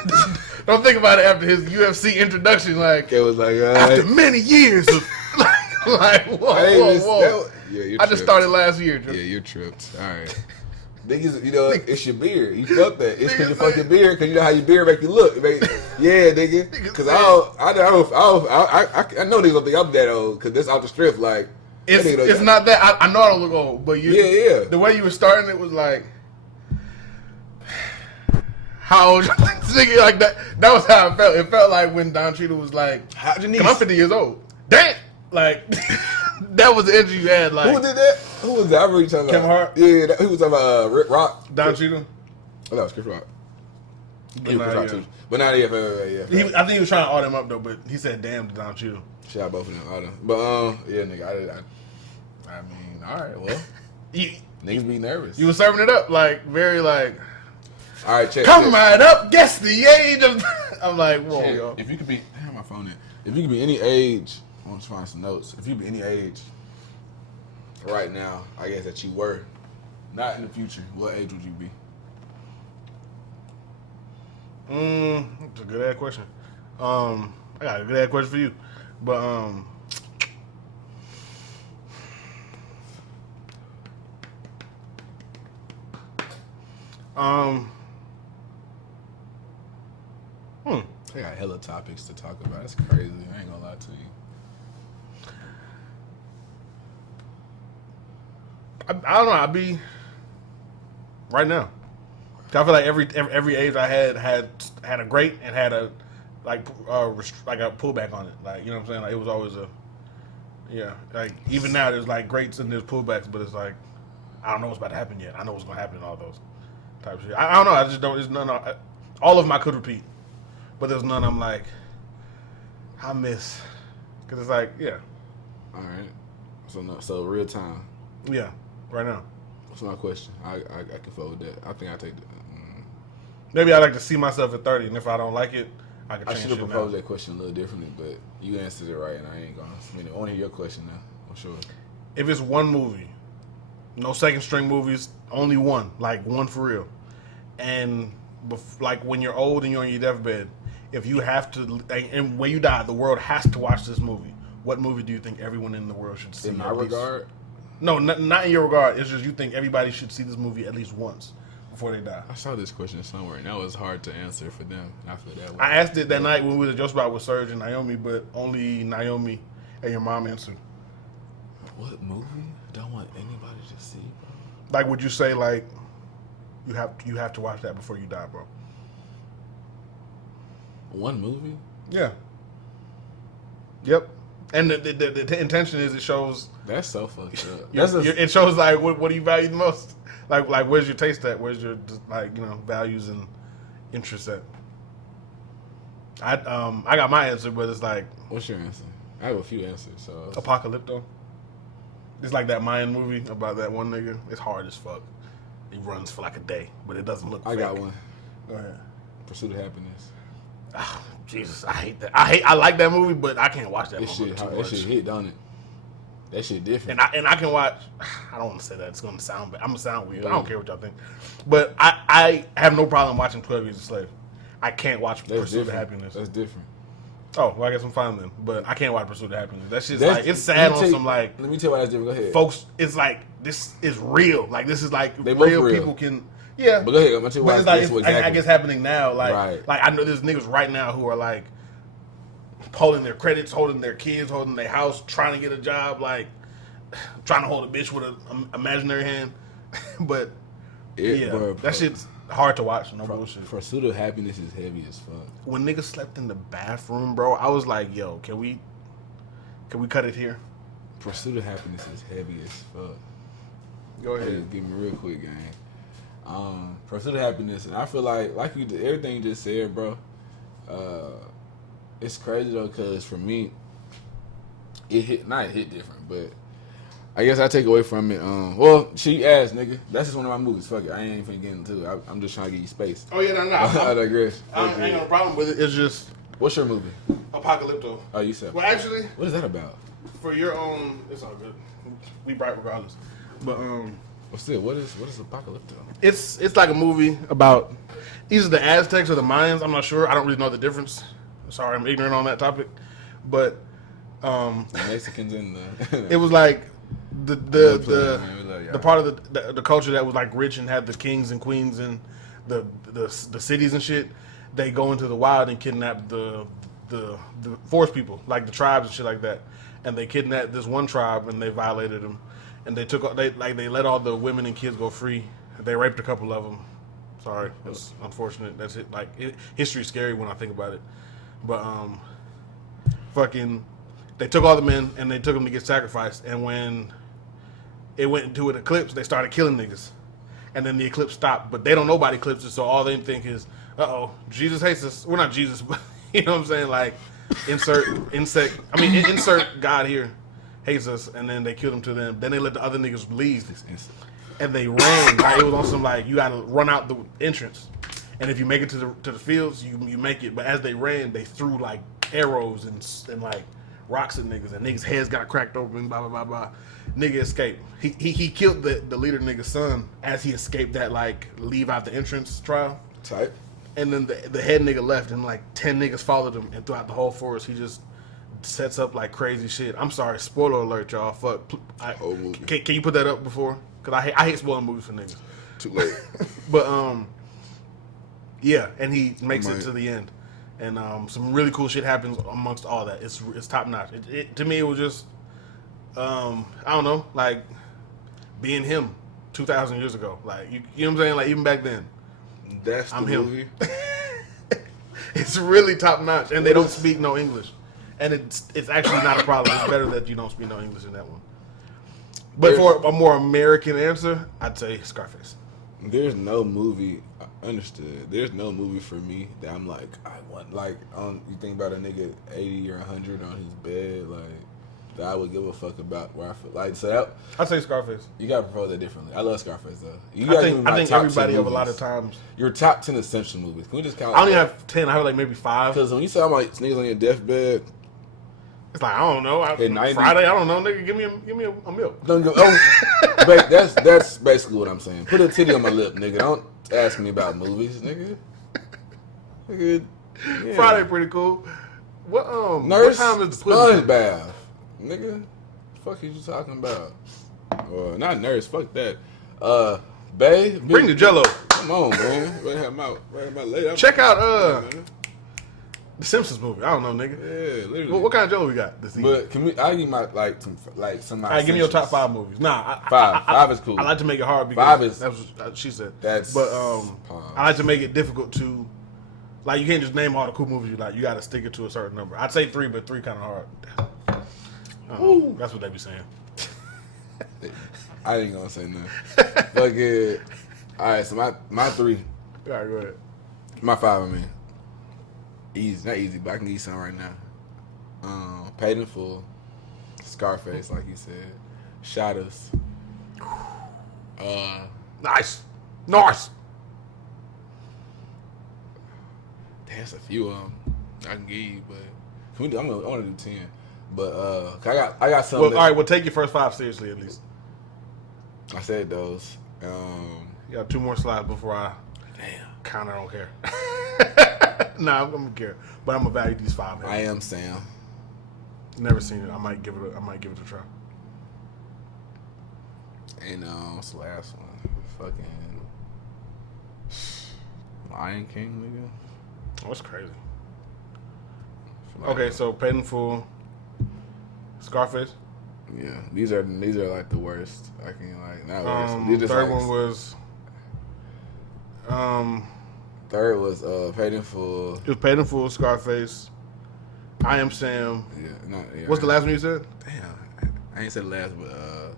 Don't think about it after his UFC introduction. Like, It was like, after many years of, like whoa. Yeah, you're I just started last year. Yeah, you're tripped. All right. Niggas, you know, it's your beard. You fuck that. It's because you fuck your beard, because you know how your beard make you look. Yeah, nigga. Because I know niggas don't think I'm that old, because that's off the strip. Like, It's not that. I know I don't look old, but Yeah. the way you were starting it was like, how old? Nigga, like that. That was how it felt. It felt like when Don Cheadle was like, How'd your niece? I'm 50 years old. Damn! Like, that was the energy you had. Like, Who did that? Who was that? I remember you talking Kevin about. Hart? Yeah, who was talking about Rick Rock? Don Cheadle? Oh, that was Chris Rock. But He was nah, Chris Rock yeah. too. But now, yeah. I think he was trying to all them up though, but he said damn to Don Cheadle. Shout out both of them. All them. But yeah, nigga. I mean, all right. Well, niggas be nervous. You was serving it up like very like, All right, check. come right up, guess the age of. I'm like, whoa, Shit, yo. if you could be, damn, my phone in. If you could be any age, I want to find some notes. If you could be any age right now, I guess that you were, not in the future, what age would you be? That's a good ass question. I got a good ass question for you, but They got hella topics to talk about. That's crazy. I ain't gonna lie to you. I don't know. I'd be right now. I feel like every age I had a great and had a like a pullback on it. Like, you know what I'm saying? Like, it was always like even now there's like greats and there's pullbacks, but it's like I don't know what's about to happen yet. I know what's gonna happen in all those type of shit. I don't know. I just don't. There's none. All of them I could repeat, but there's none I'm like I miss because it's like All right. So real time. yeah, right now. That's my question. I can fold that. I think I take that. Maybe I like to see myself at 30, and if I don't like it, I can I change should have it proposed now. that question a little differently, but you answered it right, and I ain't gonna. I want to hear your question now. I'm sure. If it's one movie, no second string movies, only one, like one for real, and like when you're old and you're on your deathbed, if you have to, and when you die, the world has to watch this movie. What movie do you think everyone in the world should see? In my regard, no, not in your regard. It's just you think everybody should see this movie at least once before they die. I saw this question somewhere, and that was hard to answer for them. I feel that way. I asked it that night when we were just about with Serge and Naomi, but only Naomi and your mom answered. What movie don't want anybody to see, bro? Like, would you say like you have to watch that before you die, bro? One movie? Yeah. Yep. And the intention is it shows. That's so fucked up. It shows like what do you value the most? Like where's your taste at? Where's your values and interests at? I got my answer, but it's like. What's your answer? I have a few answers. So Apocalypto. It's like that Mayan movie about that one nigga. It's hard as fuck. He runs for like a day, but it doesn't look. I fake. got one. Go ahead. Pursuit of Happiness. Oh, Jesus, I hate that. I like that movie, but I can't watch that movie too That much. shit hit, don't it? That shit different. And I can watch. I don't want to say that. It's gonna sound bad. I'm gonna sound weird. I don't care what y'all think, but I have no problem watching 12 Years a Slave. I can't watch Pursuit of Happiness. That's different. Oh, well, I guess I'm fine then. But I can't watch Pursuit of Happiness. That shit's That's- like it's sad on let me some like. Let me tell you why that's different. Go ahead. Folks, it's like this is real. Like this is like They both real real. people can. Yeah, But go ahead. I'm gonna tell you why but it's like that's what I exactly. guess happening now. Like Right. like I know there's niggas right now who are like holding their credits, holding their kids, holding their house, trying to get a job, like trying to hold a bitch with an imaginary hand. But Bro, that shit's hard to watch. No bullshit. Pursuit of Happiness is heavy as fuck. When niggas slept in the bathroom, bro, I was like, yo, can we cut it here? Pursuit of Happiness is heavy as fuck. Go Hey, ahead. give me real quick, gang. Pursuit of Happiness, and I feel like you did, everything you just said, bro. It's crazy though, cause for me, it hit different, but I guess I take away from it. Well, she asked, nigga. That's just one of my movies. Fuck it, I ain't even getting into it. I'm just trying to give you space. Oh yeah, no. I digress. I ain't got no problem with it. It's just What's your movie? Apocalypto. Oh, you said. Well, actually, What is that about? for your own, it's all good. We bright regardless. But What's it? What is Apocalypto? it's like a movie about either the Aztecs or the Mayans. I'm not sure. I don't really know the difference. Sorry, I'm ignorant on that topic. But The Mexicans and the. it was like the Man, we love y'all. the part of the culture that was like rich and had the kings and queens and the cities and shit. They go into the wild and kidnap the forest people, like the tribes and shit like that. And they kidnapped this one tribe and they violated them. And they let all the women and kids go free. They raped a couple of them. Sorry, it's unfortunate. That's it. Like history's scary when I think about it. But they took all the men and they took them to get sacrificed. And when it went into an eclipse, they started killing niggas. And then the eclipse stopped. But they don't know about eclipses, so all they think is, Jesus hates us. We're not Jesus, but you know what I'm saying? Like insert God here. Hates us, and then they killed him to them. Then they let the other niggas leave, and they ran. Like, it was on some like you got to run out the entrance, and if you make it to the fields, you make it. But as they ran, they threw like arrows and like rocks at niggas, and niggas' heads got cracked open. Blah blah blah blah. Nigga escaped. He killed the leader nigga's son as he escaped that like leave out the entrance trial. Type. And then the head nigga left, and like 10 niggas followed him, and throughout the whole forest, he just sets up like crazy shit. I'm sorry, spoiler alert, y'all. Fuck. Old movie. Can you put that up before? Cause I hate spoiling movies for niggas. Too late. But yeah, and he makes it to the end, and some really cool shit happens amongst all that. It's top notch. To me, it was just I don't know, like being him 2,000 years ago. Like you know what I'm saying? Like even back then, That's the I'm him. movie. It's really top notch, and they don't speak no English, and it's actually not a problem. It's better that you don't speak no English in that one. But for a more American answer, I'd say Scarface. There's no movie. Understood. There's no movie for me that I'm like I want. Like you think about a nigga 80 or 100 on his bed, like that I would give a fuck about where I feel like. So that I'd say Scarface. you gotta propose that differently. I love Scarface though. I think everybody of a lot of times. Your top 10 essential movies. Can we just count? I only have 10. I have like maybe 5. Because when you say I'm like niggas on your deathbed, It's like I don't know. In 90 Friday, I don't know, nigga. Give me a milk. don't go. Oh, that's basically what I'm saying. Put a titty on my lip, nigga. Don't ask me about movies, nigga. Nigga. Yeah. Friday pretty cool. What Nurse, what time is the pudding? SpongeBob, nigga. The fuck is you talking about? Not Nurse. Fuck that. Bae, Bring the Jello. Come on, man. Ready to have my later. Check out the Simpsons movie. I don't know, nigga. Yeah, literally. What kind of Jello we got this evening? But can we? I give my some. All right, give me your top 5 movies. Nah, Five is cool. I like to make it hard because 5 is- that's what she said. That's but I like to make it difficult to, like, you can't just name all the cool movies you like. You got to stick it to a certain number. I'd say 3, but 3 kind of hard. That's what they be saying. I ain't gonna say nothing. Fuck it. All right, so my 3, All right, go ahead. my 5. I mean, easy, not easy, but I can give you some right now. Paid in Full, Scarface, like you said, Shot Us. Nice. There's a few of them I can give you, but I want to do 10. But I got some. Well, all right. Well, take your first 5 seriously at least. I said those. You got 2 more slides before I count. I don't care. Nah, I'm gonna care, but I'm gonna value these 5. I Am Sam. Never seen it. I might give it a try. And what's the last one? Fucking Lion King, nigga. Oh, that's crazy. Okay, so Paid in Full, Scarface. Yeah, these are like the worst. I can like not worst. These just Third like, one was Third was Paid in Full. it was Paid in Full, Scarface, I Am Sam. Yeah. What's the last one you said? Damn, I ain't said the last, but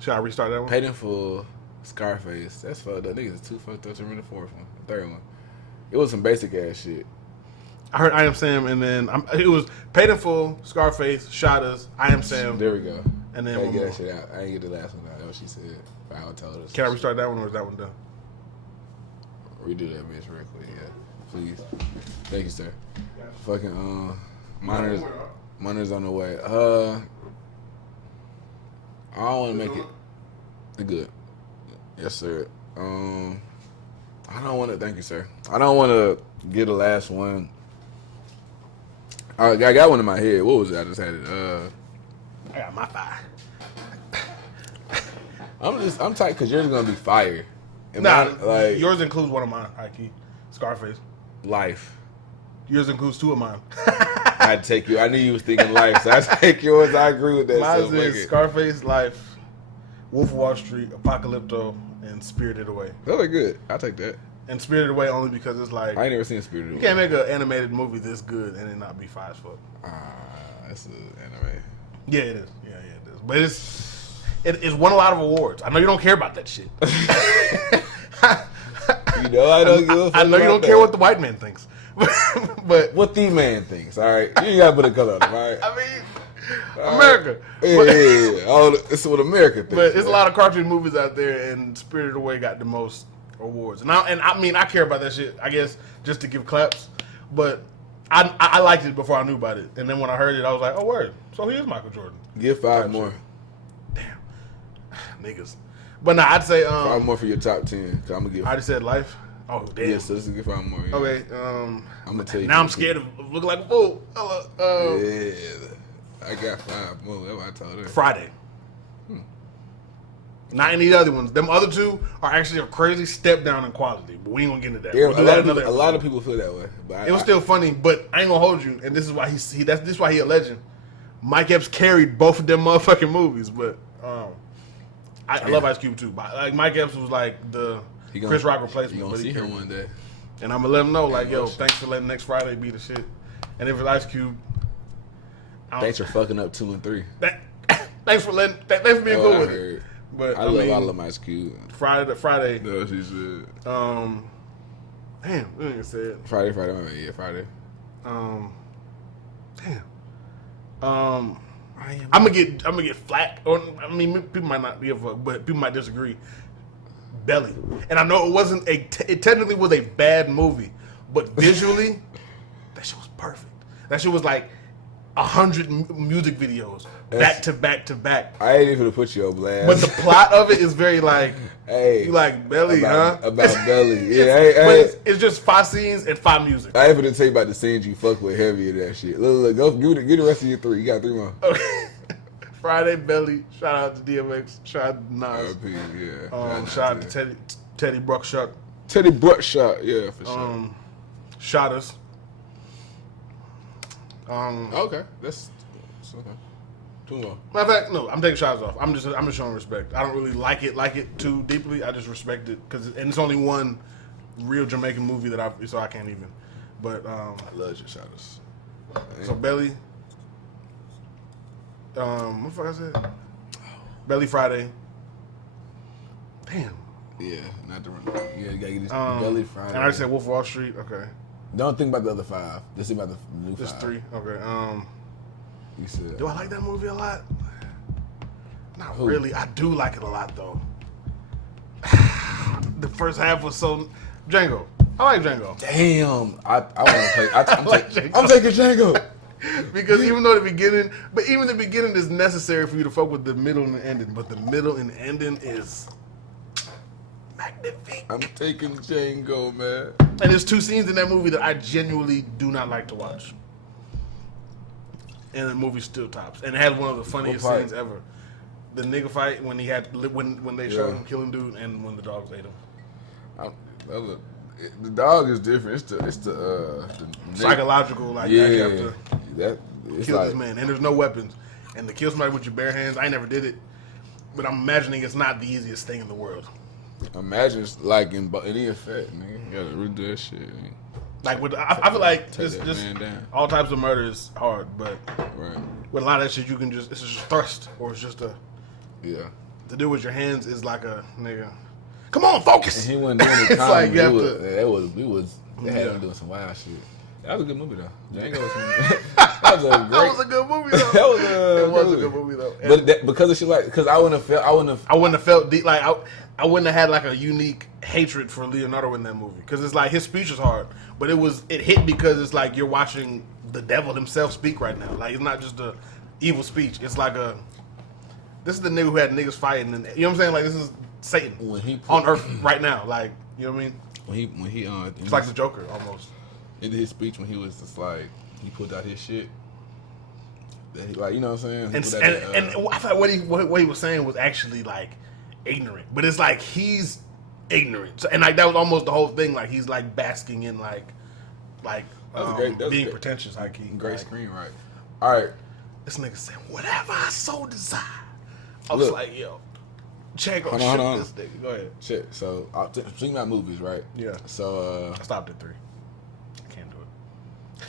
Should I restart that one? Paid in Full, Scarface. That's fucked up. Niggas is too fucked up to remember the 4th one. The 3rd one. It was some basic ass shit. I heard I Am Sam, and then it was Paid in Full, Scarface, Shot Us, I Am Sam. There we go. And then I one get more. that shit out. I ain't get the last one out. That's what she said. I would tell her. Can I restart that one, or is that one done? Redo that bitch real quick, yeah. Please. Thank you, sir. Fucking monitor's on the way. I don't wanna make it good. Yes, sir. I don't wanna thank you, sir. I don't wanna get the last one. I got one in my head. What was it? I just had it. I got my 5. I'm tight because yours is gonna be fire. And Nah, mine, like yours includes one of mine, Ike. Scarface. life. Yours includes 2 of mine. I'd take you. I knew you was thinking life, so I take yours. I agree with that. Mine So is fuck it. Scarface, Life, Wolf of Wall Street, Apocalypto, and Spirited Away. That look good. I'll take that. And Spirited Away only because it's like I ain't never seen Spirited you Away. can't make an animated movie this good and it not be fire as fuck. That's an anime. Yeah, it is. Yeah, it is. But it's won a lot of awards. I know you don't care about that shit. You know I don't give a fuck. I know you about don't that. care what the white man thinks. But What the man thinks. All right, you ain't gotta put a color on it. All right. I mean, America. Yeah, But- yeah. All it's what America thinks. But it's a lot of cartoon movies out there, and Spirited Away got the most awards. And I mean, I care about that shit, I guess, just to give claps. But I liked it before I knew about it. And then when I heard it, I was like, oh, word. So he is Michael Jordan. Give 5 more. Niggas. But nah, I'd say, 5 more for your top 10. Cause I'm gonna give. I just said Life. Oh, damn. Yeah, so let's give 5 more. Yeah. Okay. I'm gonna tell you. Now I'm scared of looking like a fool. Yeah, I got 5 more. That's what I told her. Friday. Not any other ones. Them other two are actually a crazy step down in quality, but we ain't gonna get into that. Yeah, We'll do a, that lot of another people, a lot of episode. people feel that way. But It was still funny, but I ain't gonna hold you. And this is why this is why he a legend. Mike Epps carried both of them motherfucking movies, but I love Ice Cube too. But like Mike Epps was like the Chris Rock replacement. You gonna see him one day. And I'm gonna let him know, like, yo, thanks for letting Next Friday be the shit. And if it's Ice Cube, Thanks for fucking up 2 and 3. Thanks for being good with it. But I love Ice Cube. Friday. No, she said. Damn, we didn't say it. Friday. Friday. Damn. I'm gonna get flack. Or I mean, people might not give a fuck, but people might disagree. Belly, and I know it wasn't it technically was a bad movie, but visually, that shit was perfect. That shit was like 100 music videos back to back to back. I ain't even gonna put you on blast. But the plot of it is very like, hey, you like Belly, about huh? Belly. Yeah, it's just 5 scenes and 5 music. I ain't gonna tell you about the scenes you fuck with heavy in that shit. Look, go give the rest of your 3. You got 3 more. Okay. Friday, Belly. Shout out to DMX. Shout out to Nas. Shout out to Teddy Bruckshot. Teddy Bruckshot, yeah, for sure. Shot us. Okay, that's okay. 2 more. Matter of fact, no, I'm taking shots off. I'm just showing respect. I don't really like it too deeply. I just respect it and it's only one real Jamaican movie that so I can't even. But I love your shots. So Belly. What the fuck I said? Belly Friday. Damn. Yeah, not the run. Yeah, you gotta get this Belly Friday. And I said Wolf of Wall Street. Okay. Don't think about the other 5. Just think about the new 5. Just 3. Okay. You said. Do I like that movie a lot? Not really. I do like it a lot though. The first half was so Django. I like Django. Damn, I want to play. I'm Django. taking Django. Because even the beginning is necessary for you to fuck with the middle and the ending. But the middle and the ending is magnifique. I'm taking Django, man. And there's 2 scenes in that movie that I genuinely do not like to watch. And the movie still tops. And it has one of the funniest scenes ever. The nigga fight when they showed him killing dude and when the dogs ate him. The dog is different. It's the psychological, like you have to kill like, this man, and there's no weapons, and to kill somebody with your bare hands, I never did it, but I'm imagining it's not the easiest thing in the world. Imagine it's like in any effect, nigga. You gotta redo that shit. Nigga. Like I feel like just down. all types of murder is hard, but right. with a lot of that shit, you can it's just thrust, or it's just to do with your hands is like a nigga. Come on, focus. And he wasn't doing the It's like you have they had him doing some wild shit. That was a good movie though. Django was that was a good movie though. That was a good movie though. But because of shit like, because I wouldn't have felt deep, like I wouldn't have had like a unique hatred for Leonardo in that movie because it's like his speech is hard, but it hit because it's like you're watching the devil himself speak right now. Like it's not just a evil speech. It's like this is the nigga who had niggas fighting, and you know what I'm saying? Like this is Satan on earth right now. Like you know what I mean? When he it's like the Joker almost. In his speech when he was just like he put out his shit. That he, like you know what I'm saying? And I thought what he was saying was actually like ignorant, but it's like he's ignorant, and like that was almost the whole thing. Like he's like basking in like being pretentious. High key, great screenwriting. All right, this nigga said whatever I so desire. I was like, yo, check on this nigga. Go ahead. Shit. So speaking about movies, right? Yeah. So I stopped at 3. I can't do it.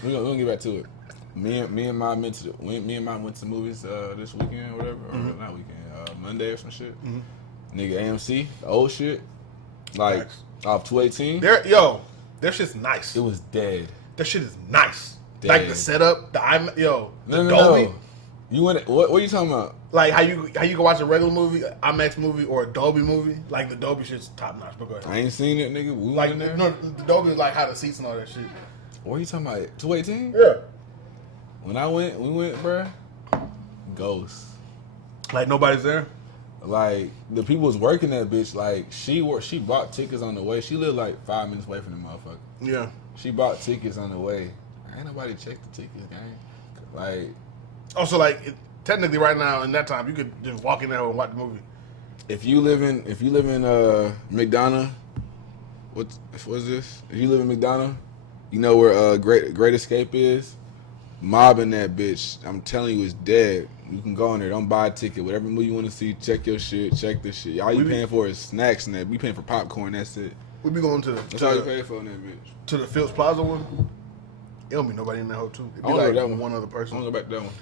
We're gonna get back to it. Me and mine went to the movies this weekend or whatever, or not weekend, Monday or some shit. Nigga, AMC, the old shit, like off 218. Their shit's nice. It was dead. That shit is nice. Dead. Like the setup, the Dolby. No. You went? What are you talking about? Like how you can watch a regular movie, IMAX movie, or a Dolby movie. Like the Dolby shit's top notch. But go ahead. I ain't seen it, nigga. We like went there. no, the Dolby is like how the seats and all that shit. What are you talking about? 218? Yeah. When we went, bruh. Ghost. Like nobody's there. Like the people was working that bitch. Like she bought tickets on the way. She lived like 5 minutes away from the motherfucker. Yeah. She bought tickets on the way. Ain't nobody checked the tickets, gang. Like. Also, like technically, right now in that time, you could just walk in there and watch the movie. If you live in McDonough, what's this? If you live in McDonough, you know where Great Escape is. Mobbing that bitch. I'm telling you, it's dead. You can go in there. Don't buy a ticket. Whatever movie you want to see, check your shit. Check this shit. All you paying for is snacks and that. We paying for popcorn. That's it. We be going to That's all you pay for in that bitch. To the Phillips Plaza one. It don't be nobody in that hole too. It be I don't like know that one other person. I want to go back to that one.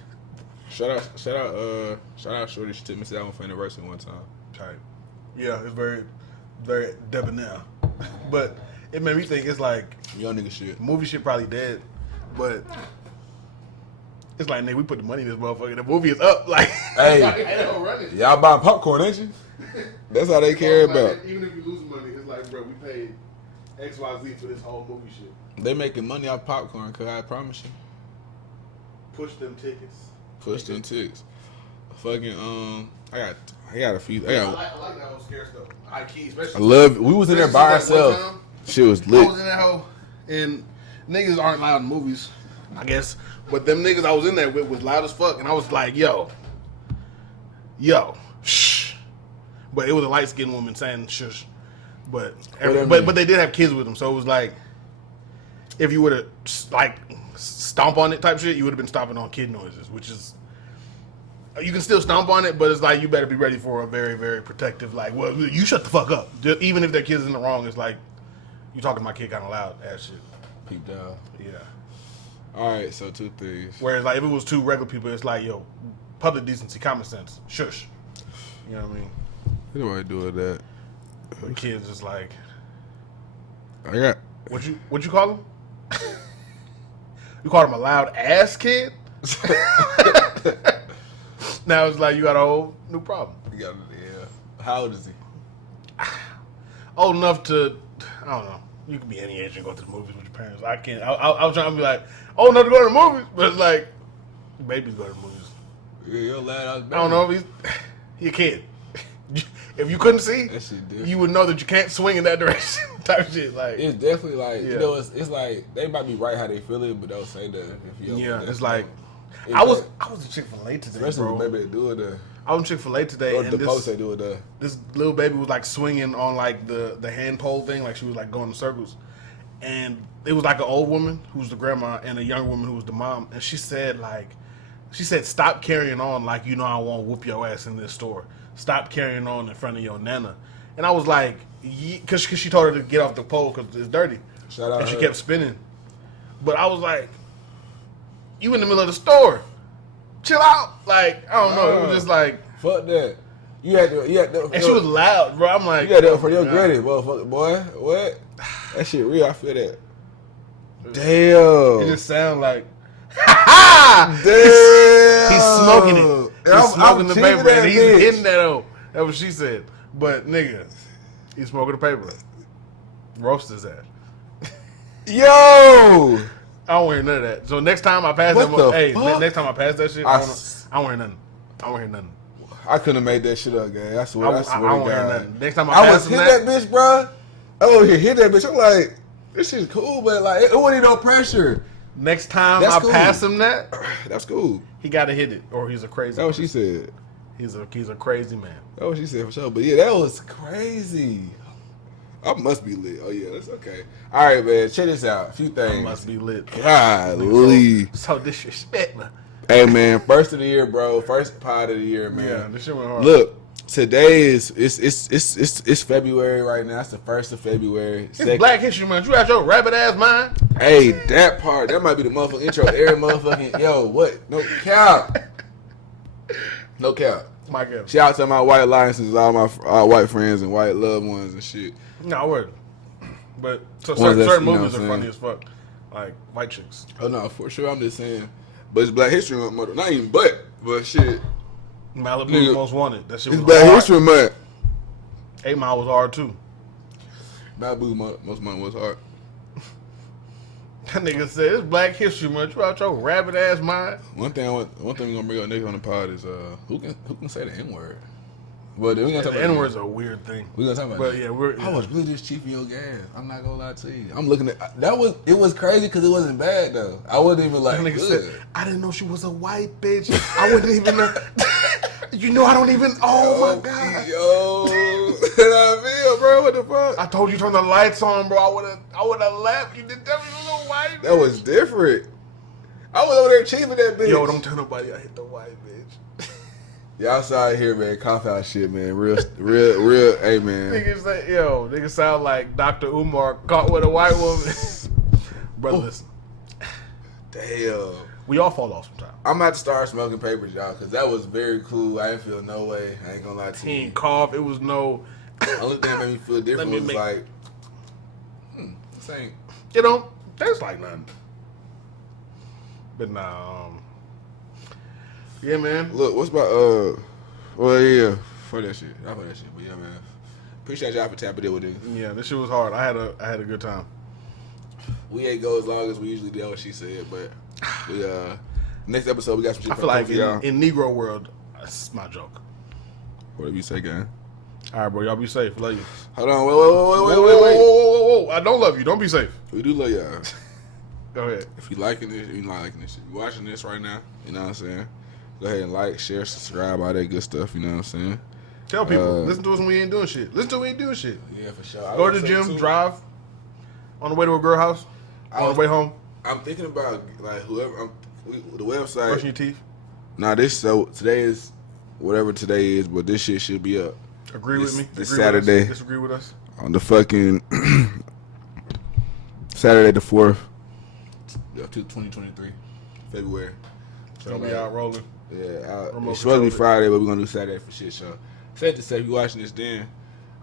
Shout out Shorty. She took me to that one for anniversary one time. Tight. Yeah, it's very, very debonair. But it made me think it's like Young nigga shit. movie shit probably dead, but it's like, nigga, we put the money in this motherfucker. The movie is up. Like, Hey, y'all buying popcorn, ain't you? That's all they care about. Even if you lose money, it's like, bro, we paid XYZ for this whole movie shit. They making money off popcorn, cause I promise you. Push them tickets. Push them ticks. Fucking I got a few. I like that whole scare stuff. I key, especially. I love it. We was in there by ourselves. Shit was I lit. was in that hole, and niggas aren't loud in movies, I guess. But them niggas I was in there with was loud as fuck, and I was like, yo, shh. But it was a light skinned woman saying shush. But but they did have kids with them, so it was like, if you were to like stomp on it type shit, you would have been stomping on kid noises, which is, you can still stomp on it, but it's like you better be ready for a very, very protective, like, well, you shut the fuck up. Just, even if their kid's in the wrong, it's like, you talking to my kid kind of loud ass shit. Peep down. Yeah. All right, so two things. Whereas like if it was two regular people, it's like, yo, public decency, common sense, shush. You know what I mean? What do I do with that? The kids is like, I got. what you call him? You called him a loud ass kid? Now it's like you got a whole new problem. You got, yeah. How old is he? Old enough to, I don't know. You can be any age and go to the movies with your parents. I can't. I was trying to be like, old enough to go to the movies, but it's like, babies go to the movies. Yeah, you're loud. I don't know if he's a kid. If you couldn't see, That shit different. you would know that you can't swing in that direction. Type shit. Like, It's definitely like, Yeah. you know, it's like they might be right how they feel it, but they'll say that if you. yeah, that's it's like, it's I was like- in Chick-fil-A today, especially bro. the baby they do it there. I was in Chick-fil-A today, Or and the post they do it there. this little baby was like swinging on like the hand pole thing, like she was like going in circles, and it was like an old woman who was the grandma and a young woman who was the mom, and she said stop carrying on like you know I won't whoop your ass in this store. Stop carrying on in front of your nana. And I was like, because she told her to get off the pole because it's dirty, Shout out and she her. kept spinning. But I was like, you in the middle of the store, chill out. Like, I don't know, it was just like. Fuck that. You had to. And she was loud, bro. I'm like, You got that for your God. granny, motherfucker, boy. What? That shit real. I feel that. Damn. It just sound like, ha! Damn. He's smoking it. He's smoking the cheating paper, that and he's bitch. hitting that hoe. That's what she said. But nigga, he's smoking the paper. Roast his ass. Yo. I don't want to hear none of that. So next time I pass What the hey, fuck? next time I pass that shit, I don't want to hear nothing. I don't want to hear nothing. I couldn't have made that shit up, gang. I swear. I swear I to don't want to hear God. nothing. Next time I I pass was him hit that bitch, bro. I over here hit that bitch. I'm like, this shit's cool, but like, it wasn't no pressure. next time That's I cool. pass him that, That's cool. he got to hit it, or he's a crazy. That's what she said. He's a crazy man. That's what she said for sure. But yeah, that was crazy. I must be lit. Oh yeah, that's okay. All right, man. Check this out. A few things. Must be lit. Golly. So disrespectful. Hey man, first of the year, bro. First pod of the year, man. Yeah, this shit went hard. Look, today is it's February right now. It's the 1st of February. It's Black History Month. You got your rabbit ass mind. Hey, that part, that might be the motherfucking intro. Every motherfucking yo, what? No cap. No cap. My God. Shout out to my white alliances, all my white friends and white loved ones and shit. No, word. But so Ones that's, certain you know movies what are I'm funny saying? as fuck. Like White Chicks. Oh no, for sure. I'm just saying, but it's Black History Month. Not even but shit. Malibu Nigga, Most Wanted. That shit It's was Black hard. History Month. 8 Mile was hard too. Malibu most month was hard. That nigga said it's Black History Month. You out your rabbit ass mind. One thing we're gonna bring up next on the pod is who can say the N word. But we gonna talk The about N word's a weird thing. We gonna talk about But that. yeah, I was really just cheap in your gas. I'm not gonna lie to you. I'm looking at it was crazy because it wasn't bad though. I wasn't even like That nigga good. said, I didn't know she was a white bitch. I wouldn't even know. You know I don't even. Oh my god. Yo, I feel, bro. What the fuck? I told you turn the lights on, bro. I would have left. You did tell me you was a white bitch. That was different. I was over there cheating that bitch. Yo, don't tell nobody I hit the white bitch. Y'all saw it here, man. Coughouse shit, man. Real. Hey, man. Niggas sound like Dr. Umar caught with a white woman. Brother, listen. Damn. We all fall off sometimes. I'm about to start smoking papers, y'all, because that was very cool. I didn't feel no way. I ain't gonna lie to He you. ain't cough. It was no. The only thing that made me feel different was like, this ain't. You know, that's like nothing. But nah, yeah, man. Look, what's my well, yeah, for that shit. I for that shit, but yeah, man. Appreciate y'all for tapping in with it. Yeah, this shit was hard. I had a good time. We ain't go as long as we usually do. What she said, but we next episode we got some shit. I for feel like for y'all. in Negro world, that's my joke. Whatever you say, gang. All right, bro. Y'all be safe. Love you. Hold on, wait. Whoa. I don't love you. Don't be safe. We do love y'all. Go ahead. If you liking this, you not liking this shit. You watching this right now, you know what I'm saying? Go ahead and like, share, subscribe, all that good stuff, you know what I'm saying? Tell people. Listen to us when we ain't doing shit. Listen to us when we ain't doing shit. Yeah, for sure. Go to the gym, drive, on the way to a girl house, on the way home, I'm thinking about, like, the website. brushing your teeth. Nah, today is whatever today is, but this shit should be up. Agree with me. This Agree Saturday. With us. Disagree with us. On the fucking Saturday the 4th of 2023, February. So we out rolling. Yeah, It's it's supposed to be Friday, but we're gonna do Saturday for shit show. Safe to say, if you watching this, then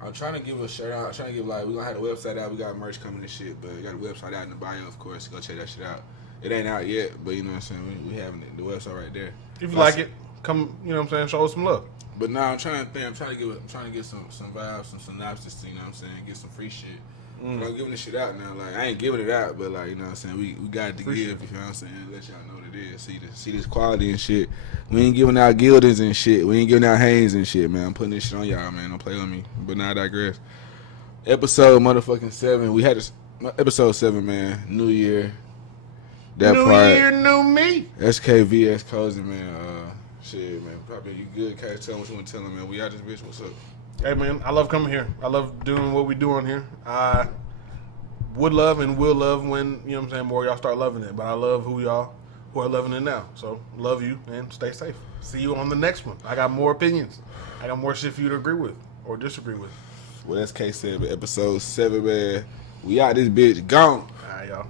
I'm trying to give a shout out. I'm trying to give we're gonna have the website out. We got merch coming and shit, but we got the website out in the bio, of course. Go check that shit out. It ain't out yet, but you know what I'm saying. We having the website right there. If you like it, come. You know what I'm saying. Show us some love. But now I'm trying to think. I'm trying to get some vibes, some synopsis. You know what I'm saying. Get some free shit. I'm giving this shit out now. Like, I ain't giving it out, but like, you know what I'm saying. We got it to Free give. shit. You know what I'm saying. Let y'all know what it is. See this quality and shit. We ain't giving out Gilders and shit. We ain't giving out Hanes and shit, man. I'm putting this shit on y'all, man. Don't play with me. But now I digress. Episode motherfucking 7. We had this episode 7, man. New year. That New part. year, new me. SKVS Kozy, man. Shit, man. Probably you good. Can't tell what you want to tell them, man. We out this bitch. What's up? Hey, man. I love coming here. I love doing what we do on here. I would love and will love when, you know what I'm saying, more y'all start loving it. But I love who y'all who are loving it now. So, love you and stay safe. See you on the next one. I got more opinions. I got more shit for you to agree with or disagree with. Well, that's K said, but episode 7, man. We out this bitch. Gone. All right, y'all.